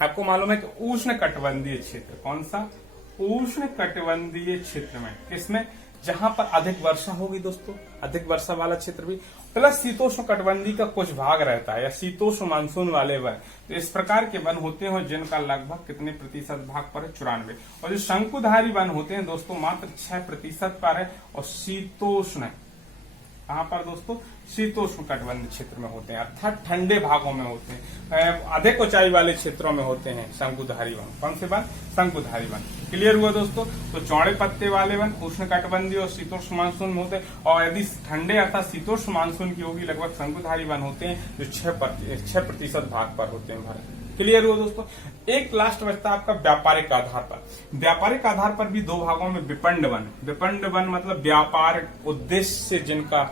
आपको मालूम है कि उष्ण कटिबंधीय क्षेत्र, कौन सा? उष्ण कटिबंधीय क्षेत्र में, किसमें? जहां पर अधिक वर्षा होगी दोस्तों, अधिक वर्षा वाला क्षेत्र भी, प्लस शीतोष्ण कटिबंधी का कुछ भाग रहता है या शीतोष्ण मानसून वाले वन। तो इस प्रकार के वन होते हैं जिनका लगभग कितने प्रतिशत भाग पर है? 94। और जो शंकुधारी वन होते हैं दोस्तों मात्र 6% पर है और शीतोष्ण, कहां पर दोस्तों? शीतोष्ण कटिबंधीय क्षेत्र में होते हैं, अर्थात ठंडे भागों में होते हैं, अधिक ऊंचाई वाले क्षेत्रों में होते हैं शंकुधारी वन। कौन से वन? शंकुधारी वन। क्लियर हुआ दोस्तों। तो चौड़े पत्ते वाले वन उष्ण कटिबंधीय और शीतोष्ण मानसून में होते हैं, और यदि ठंडे अर्थात शीतोष्ण मानसून की होगी लगभग शंकुधारी वन होते हैं जो 6% भाग पर होते हैं भारत। क्लियर हुआ दोस्तों। एक लास्ट बचता है आपका व्यापारिक आधार पर। व्यापारिक आधार पर भी दो भागों में विपण्ड वन। विपण्ड वन मतलब व्यापार उद्देश्य से जिनका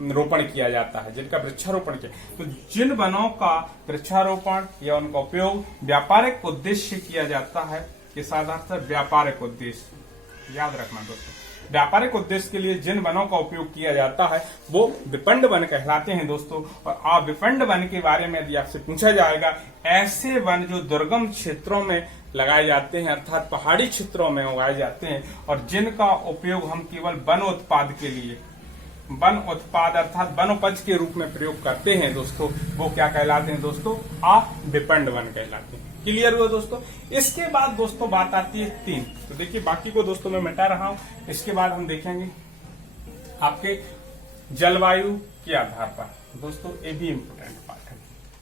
रोपण किया जाता है, जिनका वृक्षारोपण किया, तो जिन वनों का वृक्षारोपण या उनका उपयोग व्यापारिक उद्देश्य से किया जाता है, किस आधार से? व्यापारिक उद्देश्य। याद रखना दोस्तों, व्यापारिक उद्देश्य के लिए जिन वनों का उपयोग किया जाता है वो विपण्ड वन कहलाते हैं दोस्तों। और आप विपण्ड वन के बारे में यदि आपसे पूछा जाएगा, ऐसे वन जो दुर्गम क्षेत्रों में लगाए जाते हैं अर्थात पहाड़ी क्षेत्रों में उगाए जाते हैं और जिनका उपयोग हम केवल वन उत्पाद के लिए, वन उत्पाद अर्थात वन उपज के रूप में प्रयोग करते हैं दोस्तों, वो क्या कहलाते हैं दोस्तों? विपण्ड वन कहलाते हैं। क्लियर हुआ दोस्तों। इसके बाद दोस्तों बात आती है 3। तो देखिए बाकी को दोस्तों मैं मिटा रहा हूं। इसके बाद हम देखेंगे आपके जलवायु के आधार पर। दोस्तों ये भी इम्पोर्टेंट पार्ट है।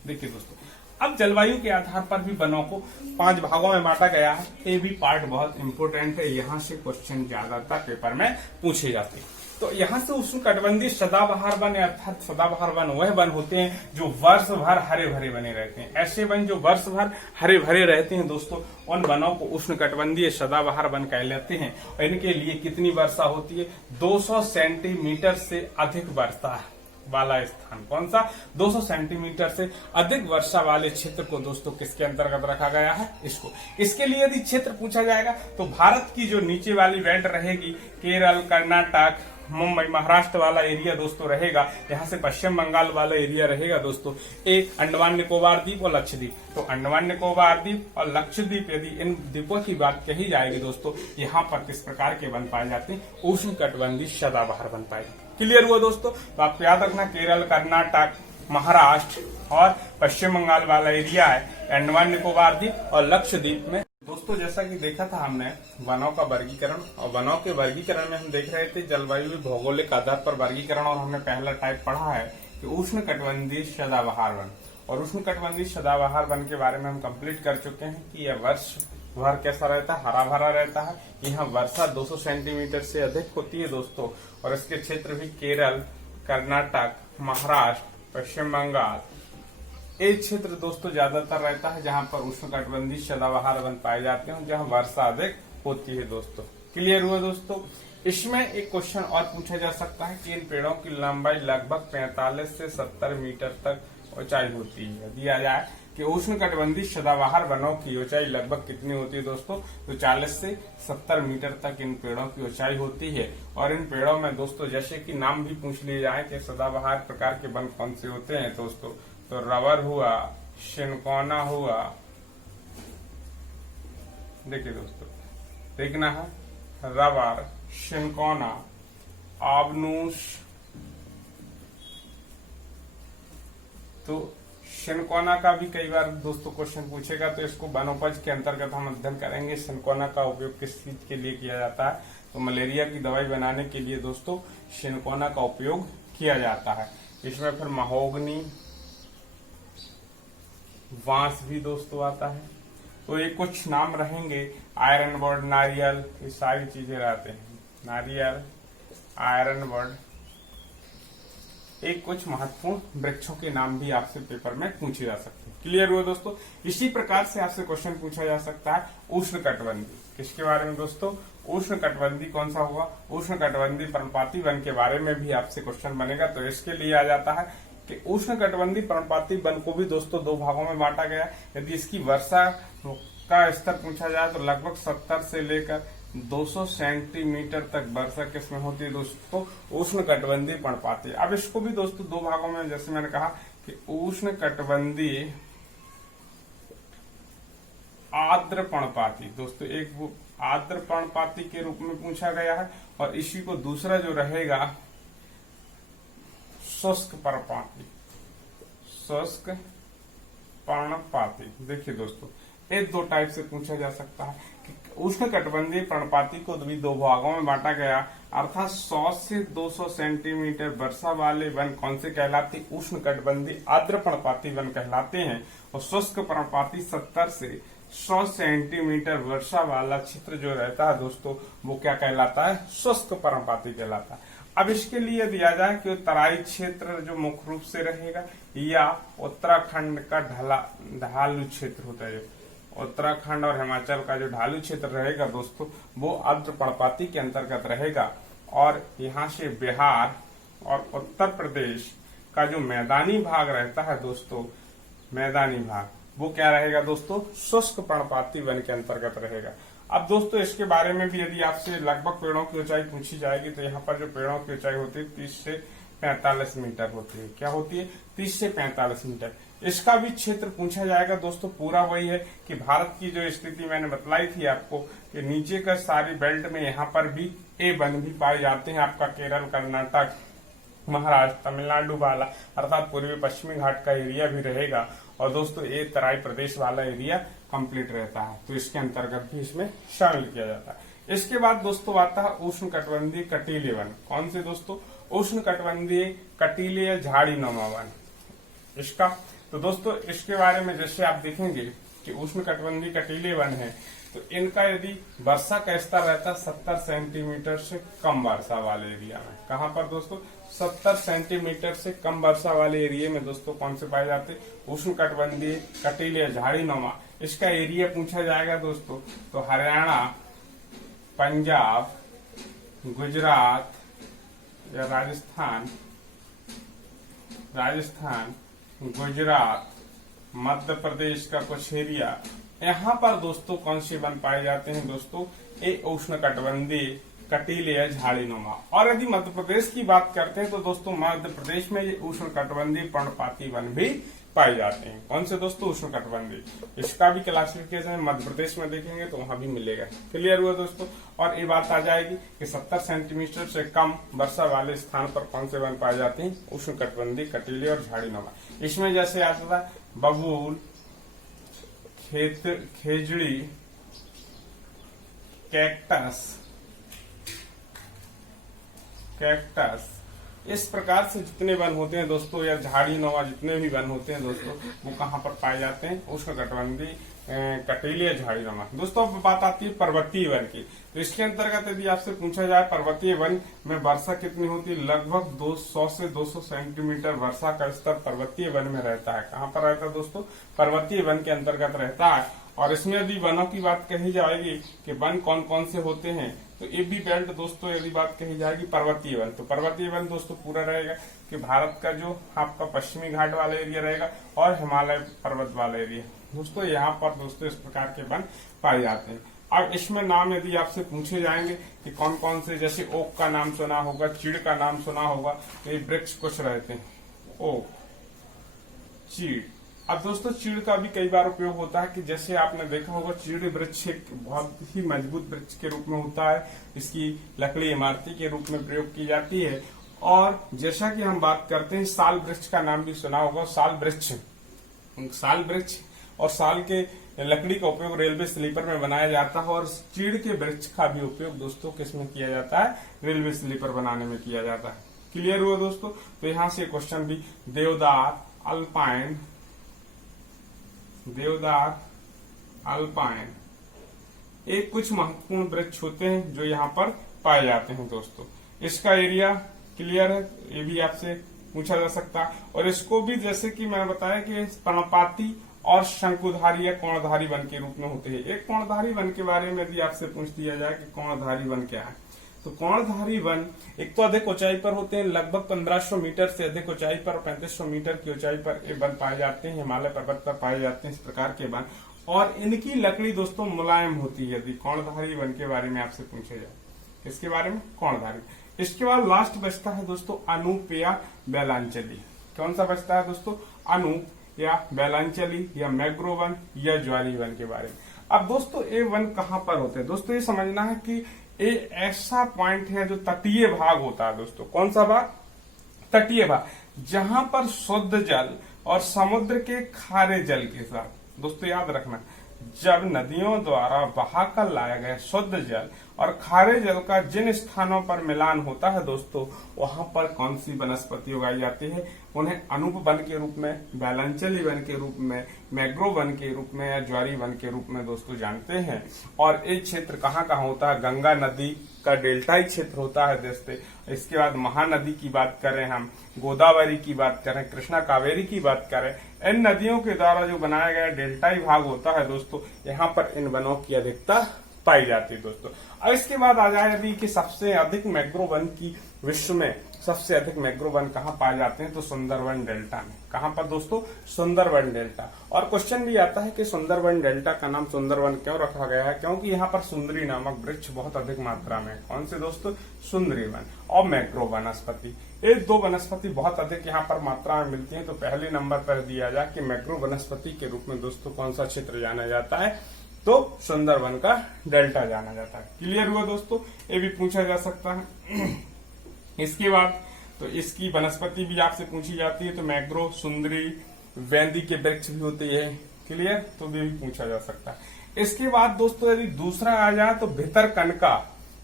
देखिए दोस्तों, अब जलवायु के आधार पर भी वनों को 5 भागों में बांटा गया है। ये भी पार्ट बहुत इंपोर्टेंट है, यहाँ से क्वेश्चन ज्यादातर पेपर में पूछे जाते हैं। तो यहाँ से उष्ण कटिबंधीय सदाबहार वन अर्थात सदाबहार वन वह वन होते हैं जो वर्ष भर हरे भरे बने रहते हैं। ऐसे वन जो वर्ष भर हरे भरे रहते हैं दोस्तों, उन वनों को उष्ण कटिबंधीय सदाबहार वन कहलाते हैं। और इनके लिए कितनी वर्षा होती है? 200 सेंटीमीटर से अधिक वर्षा वाला स्थान। कौन सा? 200 सेंटीमीटर से अधिक वर्षा वाले क्षेत्र को दोस्तों किसके अंतर्गत रखा गया है? इसको। इसके लिए यदि क्षेत्र पूछा जाएगा तो भारत की जो नीचे वाली बेल्ट रहेगी, केरल, कर्नाटक, मुंबई, महाराष्ट्र वाला एरिया दोस्तों रहेगा, यहाँ से पश्चिम बंगाल वाला एरिया रहेगा दोस्तों, एक अंडमान निकोबार द्वीप और लक्षद्वीप। तो अंडमान निकोबार द्वीप और लक्षद्वीप, यदि इन द्वीपों की बात कही जाएगी दोस्तों, यहाँ पर किस प्रकार के वन पाए जाते हैं? उष्ण कटिबंधीय सदाबहार वन पाए जाते हैं। क्लियर हुआ दोस्तों। तो आपको याद रखना, केरल, कर्नाटक, महाराष्ट्र और पश्चिम बंगाल वाला एरिया है अंडमान निकोबार द्वीप और लक्षद्वीप में। दोस्तों जैसा कि देखा था हमने वनों का वर्गीकरण, और वनों के वर्गीकरण में हम देख रहे थे जलवायु भौगोलिक आधार पर वर्गीकरण, और हमने पहला टाइप पढ़ा है कि उष्ण कटिबंधीय सदाबहार वन। और उष्ण कटिबंधीय सदाबहार वन के बारे में हम कंप्लीट कर चुके हैं कि यह वर्ष भर कैसा रहता है? हरा भरा रहता है। यहाँ वर्षा 200 सेंटीमीटर से अधिक होती है दोस्तों, और इसके क्षेत्र भी केरल, कर्नाटक, महाराष्ट्र, पश्चिम बंगाल, एक क्षेत्र दोस्तों ज्यादातर रहता है जहां पर उष्ण कटिबंधीय सदाबहार वन पाए जाते हैं, जहां वर्षा अधिक होती है दोस्तों। क्लियर हुआ दोस्तों। इसमें एक क्वेश्चन और पूछा जा सकता है कि इन पेड़ों की लंबाई लगभग 45 से 70 मीटर तक ऊंचाई होती है। दिया जाए कि उष्ण कटिबंधीय सदाबहार वनों की ऊंचाई लगभग कितनी होती है दोस्तों? तो 40 से 70 मीटर तक इन पेड़ों की ऊंचाई होती है। और इन पेड़ों में दोस्तों जैसे कि नाम भी पूछ लिए जाए कि सदाबहार प्रकार के वन कौन से होते हैं दोस्तों, तो रबर हुआ, सिनकोना हुआ, देखिए दोस्तों देखना है, रबर, सिनकोना, आबनूस। तो सिनकोना का भी कई बार दोस्तों क्वेश्चन पूछेगा, तो इसको वनोपज के अंतर्गत हम अध्ययन करेंगे। सिनकोना का उपयोग किस चीज के लिए किया जाता है? तो मलेरिया की दवाई बनाने के लिए दोस्तों सिनकोना का उपयोग किया जाता है। इसमें फिर महोगनी, बांस भी दोस्तों आता है। तो ये कुछ नाम रहेंगे, आयरन बोर्ड, नारियल, ये सारी चीजें रहते हैं। नारियल, आयरन बोर्ड, एक कुछ महत्वपूर्ण वृक्षों के नाम भी आपसे पेपर में पूछे जा सकते हैं। क्लियर हुआ दोस्तों। इसी प्रकार से आपसे क्वेश्चन पूछा जा सकता है उष्णकटिबंधीय, किसके बारे में दोस्तों, उष्णकटिबंधीय कौन सा होगा, उष्णकटिबंधीय पर्णपाती वन के बारे में भी आपसे क्वेश्चन बनेगा। तो इसके लिए आ जाता है कि उष्णकटिबंधीय पर्णपाती वन को भी दोस्तों दो भागों में बांटा गया। यदि इसकी वर्षा का स्तर पूछा जाए तो लगभग 70 से लेकर 200 सेंटीमीटर तक वर्षा किसमें होती है दोस्तों, उष्णकटिबंधीय पर्णपाती। अब इसको भी दोस्तों दो भागों में, जैसे मैंने कहा कि उष्णकटिबंधीय आर्द्र पर्णपाती, दोस्तों एक वो आर्द्र पर्णपाती के रूप में पूछा गया है, और इसी को दूसरा जो रहेगा शुष्क पर्णपाती, शुष्क पर्णपाती। देखिए दोस्तों ये दो टाइप से पूछा जा सकता है कि उष्णकटिबंधीय पर्णपाती को भी दो भागों में बांटा गया, अर्थात 100 से 200 सेंटीमीटर वर्षा वाले वन कौन से कहलाते, उष्णकटिबंधीय आर्द्र पर्णपाती वन कहलाते हैं, और शुष्क पर्णपाती 70 से 100 सेंटीमीटर वर्षा वाला क्षेत्र जो रहता है दोस्तों वो क्या कहलाता है, शुष्क पर्णपाती कहलाता है। अब इसके लिए दिया जाए कि तराई क्षेत्र जो मुख्य रूप से रहेगा, या उत्तराखंड का ढालू क्षेत्र होता है, उत्तराखंड और हिमाचल का जो ढालू क्षेत्र रहेगा दोस्तों वो आर्द्र पर्णपाती के अंतर्गत रहेगा, और यहाँ से बिहार और उत्तर प्रदेश का जो मैदानी भाग रहता है दोस्तों, मैदानी भाग वो क्या रहेगा दोस्तों, शुष्क पर्णपाती वन के अंतर्गत रहेगा। अब दोस्तों इसके बारे में भी यदि आपसे लगभग पेड़ों की ऊंचाई पूछी जाएगी तो यहाँ पर जो पेड़ों की ऊंचाई होती है 30 से 45 मीटर होती है। क्या होती है, 30 से 45 मीटर। इसका भी क्षेत्र पूछा जाएगा दोस्तों, पूरा वही है कि भारत की जो स्थिति मैंने बतलाई थी आपको कि नीचे का सारी बेल्ट में यहाँ पर भी ए वन भी पाए जाते हैं, आपका केरल, कर्नाटक, महाराष्ट्र, तमिलनाडु वाला अर्थात पूर्वी पश्चिमी घाट का एरिया भी रहेगा, और दोस्तों ये तराई प्रदेश वाला एरिया कंप्लीट रहता है, तो इसके अंतर्गत भी इसमें शामिल किया जाता है। इसके बाद दोस्तों आता है उष्णकटिबंधीय कटीले वन। कौन से दोस्तों, उष्णकटिबंधीय कटीले झाड़ीनुमा वन। इसका तो दोस्तों इसके बारे में जैसे आप देखेंगे कि उष्णकटिबंधीय कटीले वन है तो इनका यदि वर्षा का स्तर रहता है 70 सेंटीमीटर से कम वर्षा वाले एरिया में, कहाँ पर दोस्तों, 70 सेंटीमीटर से कम वर्षा वाले एरिया में दोस्तों कौन से पाए जाते हैं, उष्णकटिबंधीय कटीले झाड़ीनुमा। इसका एरिया पूछा जाएगा दोस्तों तो हरियाणा, पंजाब, गुजरात या राजस्थान, गुजरात, मध्य प्रदेश का कुछ एरिया, यहाँ पर दोस्तों कौन से वन पाए जाते हैं दोस्तों, ये उष्णकटिबंधीय कटीले या झाड़ीनुमा। और यदि मध्य प्रदेश की बात करते हैं तो दोस्तों मध्य प्रदेश में ये उष्णकटिबंधीय पर्णपाती वन भी पाए जाते हैं। कौन से दोस्तों, उष्णकटिबंधीय। इसका भी क्लासिफिकेशन मध्य प्रदेश में देखेंगे तो वहां भी मिलेगा। क्लियर हुआ दोस्तों। और ये बात आ जाएगी कि 70 सेंटीमीटर से कम वर्षा वाले स्थान पर कौन से वन पाए जाते हैं, उष्णकटिबंधीय कटीले और झाड़ीनुमा। इसमें जैसे आता था बबूल, खेजड़ी, कैक्टस, इस प्रकार से जितने वन होते हैं दोस्तों या झाड़ीनुमा जितने भी वन होते हैं दोस्तों वो कहाँ पर पाए जाते हैं, उष्णकटिबंधीय कटीले या झाड़ीनुमा। दोस्तों अब बात आती है पर्वतीय वन की। तो इसके अंतर्गत यदि आपसे पूछा जाए पर्वतीय वन में वर्षा कितनी होती है, लगभग 200 से 200 सेंटीमीटर वर्षा का स्तर पर्वतीय वन में रहता है। कहाँ पर रहता है दोस्तों, पर्वतीय वन के अंतर्गत रहता है। और इसमें यदि वनों की बात कही जाएगी कि वन कौन कौन से होते हैं तो ये भी बेल्ट दोस्तों यदि बात कही जाएगी पर्वतीय वन, तो पर्वतीय वन दोस्तों पूरा रहेगा कि भारत का जो आपका पश्चिमी घाट वाला एरिया रहेगा और हिमालय पर्वत वाला एरिया दोस्तों, यहाँ पर दोस्तों इस प्रकार के वन पाए जाते हैं। अब इसमें नाम यदि आपसे पूछे जाएंगे कि कौन कौन से, जैसे ओक का नाम सुना होगा, चीड़ का नाम सुना होगा, तो ये वृक्ष कुछ रहते हैं, ओक, चीड़। अब दोस्तों चीड़ का भी कई बार उपयोग होता है कि जैसे आपने देखा होगा चीड़ वृक्ष एक बहुत ही मजबूत वृक्ष के रूप में होता है, इसकी लकड़ी इमारती के रूप में प्रयोग की जाती है। और जैसा कि हम बात करते हैं साल वृक्ष का नाम भी सुना होगा, साल वृक्ष और साल के लकड़ी का उपयोग रेलवे स्लीपर में बनाया जाता है, और चीड़ के वृक्ष का भी उपयोग दोस्तों किसमें किया जाता है, रेलवे स्लीपर बनाने में किया जाता है। क्लियर हुआ दोस्तों। तो यहाँ से क्वेश्चन भी देवदार, अल्पाइन एक कुछ महत्वपूर्ण वृक्ष होते हैं जो यहाँ पर पाए जाते हैं दोस्तों। इसका एरिया क्लियर है, ये भी आपसे पूछा जा सकता है। और इसको भी जैसे कि मैंने बताया कि पर्णपाती और शंकुधारी या कोणधारी वन के रूप में होते हैं। एक कोणधारी वन के बारे में यदि आपसे पूछ दिया जाए कि कोणधारी वन क्या है, तो कोणधारी वन एक तो अधिक ऊंचाई पर होते हैं, लगभग 1500 मीटर से अधिक ऊंचाई पर, 3500 मीटर की ऊंचाई पर ये वन पाए जाते हैं, हिमालय पर्वत पर पाए जाते हैं इस प्रकार के वन। और इनकी लकड़ी दोस्तों मुलायम होती है। यदि कोणधारी वन के बारे में आपसे पूछा जाए, किसके बारे में, कोणधारी। इसके बाद लास्ट बचता है दोस्तों अनूप या बेलांचली। कौन सा बचता है दोस्तों, अनूप या बेलांचली या मैग्रो वन या ज्वारी वन के बारे में। अब दोस्तों ये वन कहाँ पर होते हैं, दोस्तों ये समझना है कि ये ऐसा पॉइंट है जो तटीय भाग होता है दोस्तों। कौन सा भाग, तटीय भाग, जहां पर शुद्ध जल और समुद्र के खारे जल के साथ, दोस्तों याद रखना, जब नदियों द्वारा बहाकर लाया गया शुद्ध जल और खारे जल का जिन स्थानों पर मिलान होता है दोस्तों, वहां पर कौन सी वनस्पति उगाई जाती है, उन्हें अनूप वन के रूप में, बेलांचली वन के रूप में, मैग्रो वन के रूप में या ज्वारी वन के रूप में दोस्तों जानते हैं। और ये क्षेत्र कहाँ कहाँ होता है, गंगा नदी का डेल्टाई क्षेत्र होता है दोस्तों। इसके बाद महानदी की बात करें हम, गोदावरी की बात करें, कृष्णा कावेरी की बात करें, इन नदियों के द्वारा जो बनाया गया डेल्टाई भाग होता है दोस्तों, यहाँ पर इन वनों की अधिकता पाई जाती है दोस्तों। अब इसके बाद आ जाए यदि कि सबसे अधिक मैग्रो वन की विश्व में सबसे अधिक मैग्रो वन कहाँ पाए जाते हैं, तो सुंदरवन डेल्टा में। कहाँ पर दोस्तों, सुंदरवन डेल्टा। और क्वेश्चन भी आता है कि सुंदरवन डेल्टा का नाम सुंदरवन क्यों रखा गया है, क्योंकि यहाँ पर सुंदरी नामक वृक्ष बहुत अधिक मात्रा में। कौन से दोस्तों, सुंदरी वन और मैग्रो वनस्पति, ये दो वनस्पति बहुत अधिक यहाँ पर मात्रा में मिलती है। तो पहले नंबर पर दिया जाए कि मैग्रो वनस्पति के रूप में दोस्तों कौन सा क्षेत्र जाना जाता है, तो सुंदरवन का डेल्टा जाना जाता है। क्लियर हुआ दोस्तों, ये भी पूछा जा सकता है। इसके बाद तो इसकी वनस्पति भी आपसे पूछी जाती है, तो मैग्रो, सुंदरी, वेंदी के वृक्ष भी होते हैं। क्लियर, तो भी पूछा जा सकता है। इसके बाद दोस्तों यदि दूसरा आ जाए तो भितरकनिका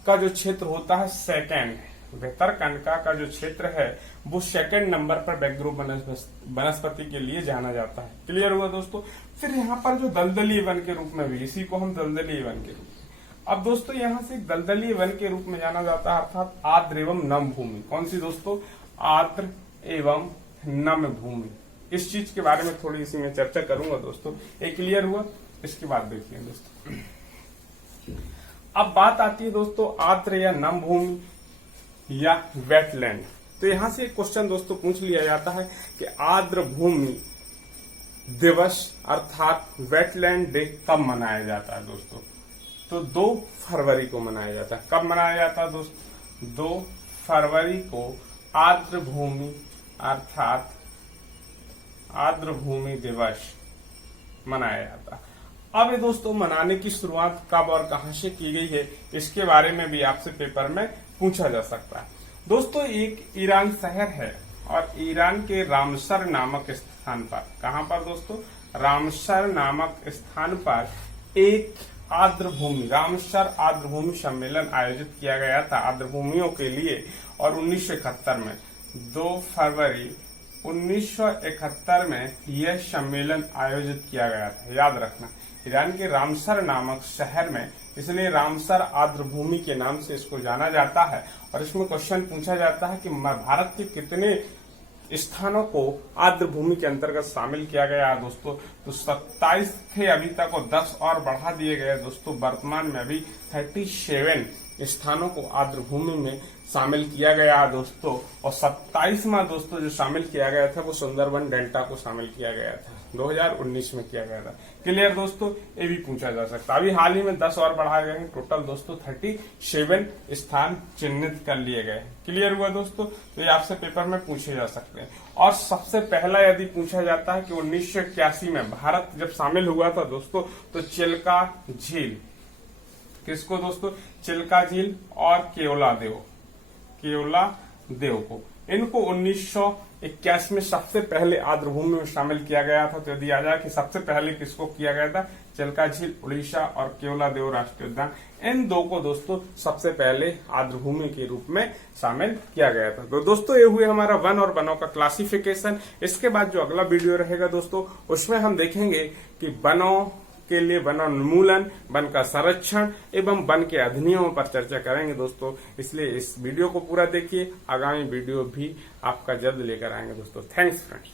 का जो क्षेत्र होता है सेकेंड, भितरकनिका का जो क्षेत्र है वो सेकंड नंबर पर मैग्रो वनस्पति के लिए जाना जाता है। क्लियर हुआ दोस्तों। फिर यहाँ पर जो दलदली वन के रूप में भी, इसी को हम दलदली वन के रूप में, अब दोस्तों यहाँ से दलदली वन के रूप में जाना जाता है, अर्थात आर्द्र एवं नम भूमि। कौन सी दोस्तों, आर्द्र एवं नम भूमि। इस चीज के बारे में थोड़ी इसी में चर्चा करूंगा दोस्तों। ये क्लियर हुआ। इसके बाद देखिए दोस्तों, अब बात आती है दोस्तों आर्द्र या नम भूमि या वेटलैंड। तो यहां से एक क्वेश्चन दोस्तों पूछ लिया जाता है कि आर्द्र भूमि दिवस अर्थात वेटलैंड डे कब मनाया जाता है दोस्तों, तो 2 फरवरी को मनाया जाता है। कब मनाया जाता है दोस्तों, 2 फरवरी को आर्द्र भूमि अर्थात आर्द्र भूमि दिवस मनाया जाता है। अब ये दोस्तों मनाने की शुरुआत कब और कहां से की गई है, इसके बारे में भी आपसे पेपर में पूछा जा सकता है दोस्तों। एक ईरान शहर है और ईरान के रामसर नामक स्थान पर, कहां पर दोस्तों, रामसर नामक स्थान पर एक आर्द्र भूमि, रामसर आर्द्र भूमि सम्मेलन आयोजित किया गया था आर्द्र भूमियों के लिए। और 1971 में 2 फरवरी 1971 में यह सम्मेलन आयोजित किया गया था। याद रखना, ईरान के रामसर नामक शहर में, इसलिए रामसर आर्द्र भूमि के नाम से इसको जाना जाता है। और इसमें क्वेश्चन पूछा जाता है कि भारत के कितने स्थानों को आर्द्र भूमि के अंतर्गत शामिल किया गया है दोस्तों, तो 27 थे अभी तक और 10 और बढ़ा दिए गए दोस्तों। वर्तमान में अभी 37 स्थानों को आर्द्र भूमि में शामिल किया गया है दोस्तों। और 27वां दोस्तों जो शामिल किया गया था वो सुंदरवन डेल्टा को शामिल किया गया था, 2019 में किया गया था। क्लियर दोस्तों, ये भी पूछा जा सकता है। अभी हाल ही में 10 और बढ़ाए गए हैं, टोटल दोस्तों 37 स्थान चिन्हित कर लिए गए। क्लियर हुआ दोस्तों, तो ये आपसे पेपर में पूछे जा सकते हैं। और सबसे पहला यदि पूछा जाता है कि 1981 में भारत जब शामिल हुआ था दोस्तों, तो चिल्का झील, किसको दोस्तों, चिल्का झील और केवला देव को, इनको 1981 में सबसे पहले आर्द्र भूमि में शामिल किया गया था। तो यदि आ जाए कि सबसे पहले किसको किया गया था, चिल्का झील उड़ीसा और केवला देव राष्ट्रीय उद्यान, इन 2 को दोस्तों सबसे पहले आर्द्र भूमि के रूप में शामिल किया गया था। तो दोस्तों ये हुए हमारा वन और वनों का क्लासिफिकेशन। इसके बाद जो अगला वीडियो रहेगा दोस्तों, उसमें हम देखेंगे कि वनों के लिए वन उन्मूलन, वन का संरक्षण एवं वन के अधिनियमों पर चर्चा करेंगे दोस्तों। इसलिए इस वीडियो को पूरा देखिए, आगामी वीडियो भी आपका जल्द लेकर आएंगे दोस्तों। Thanks friends.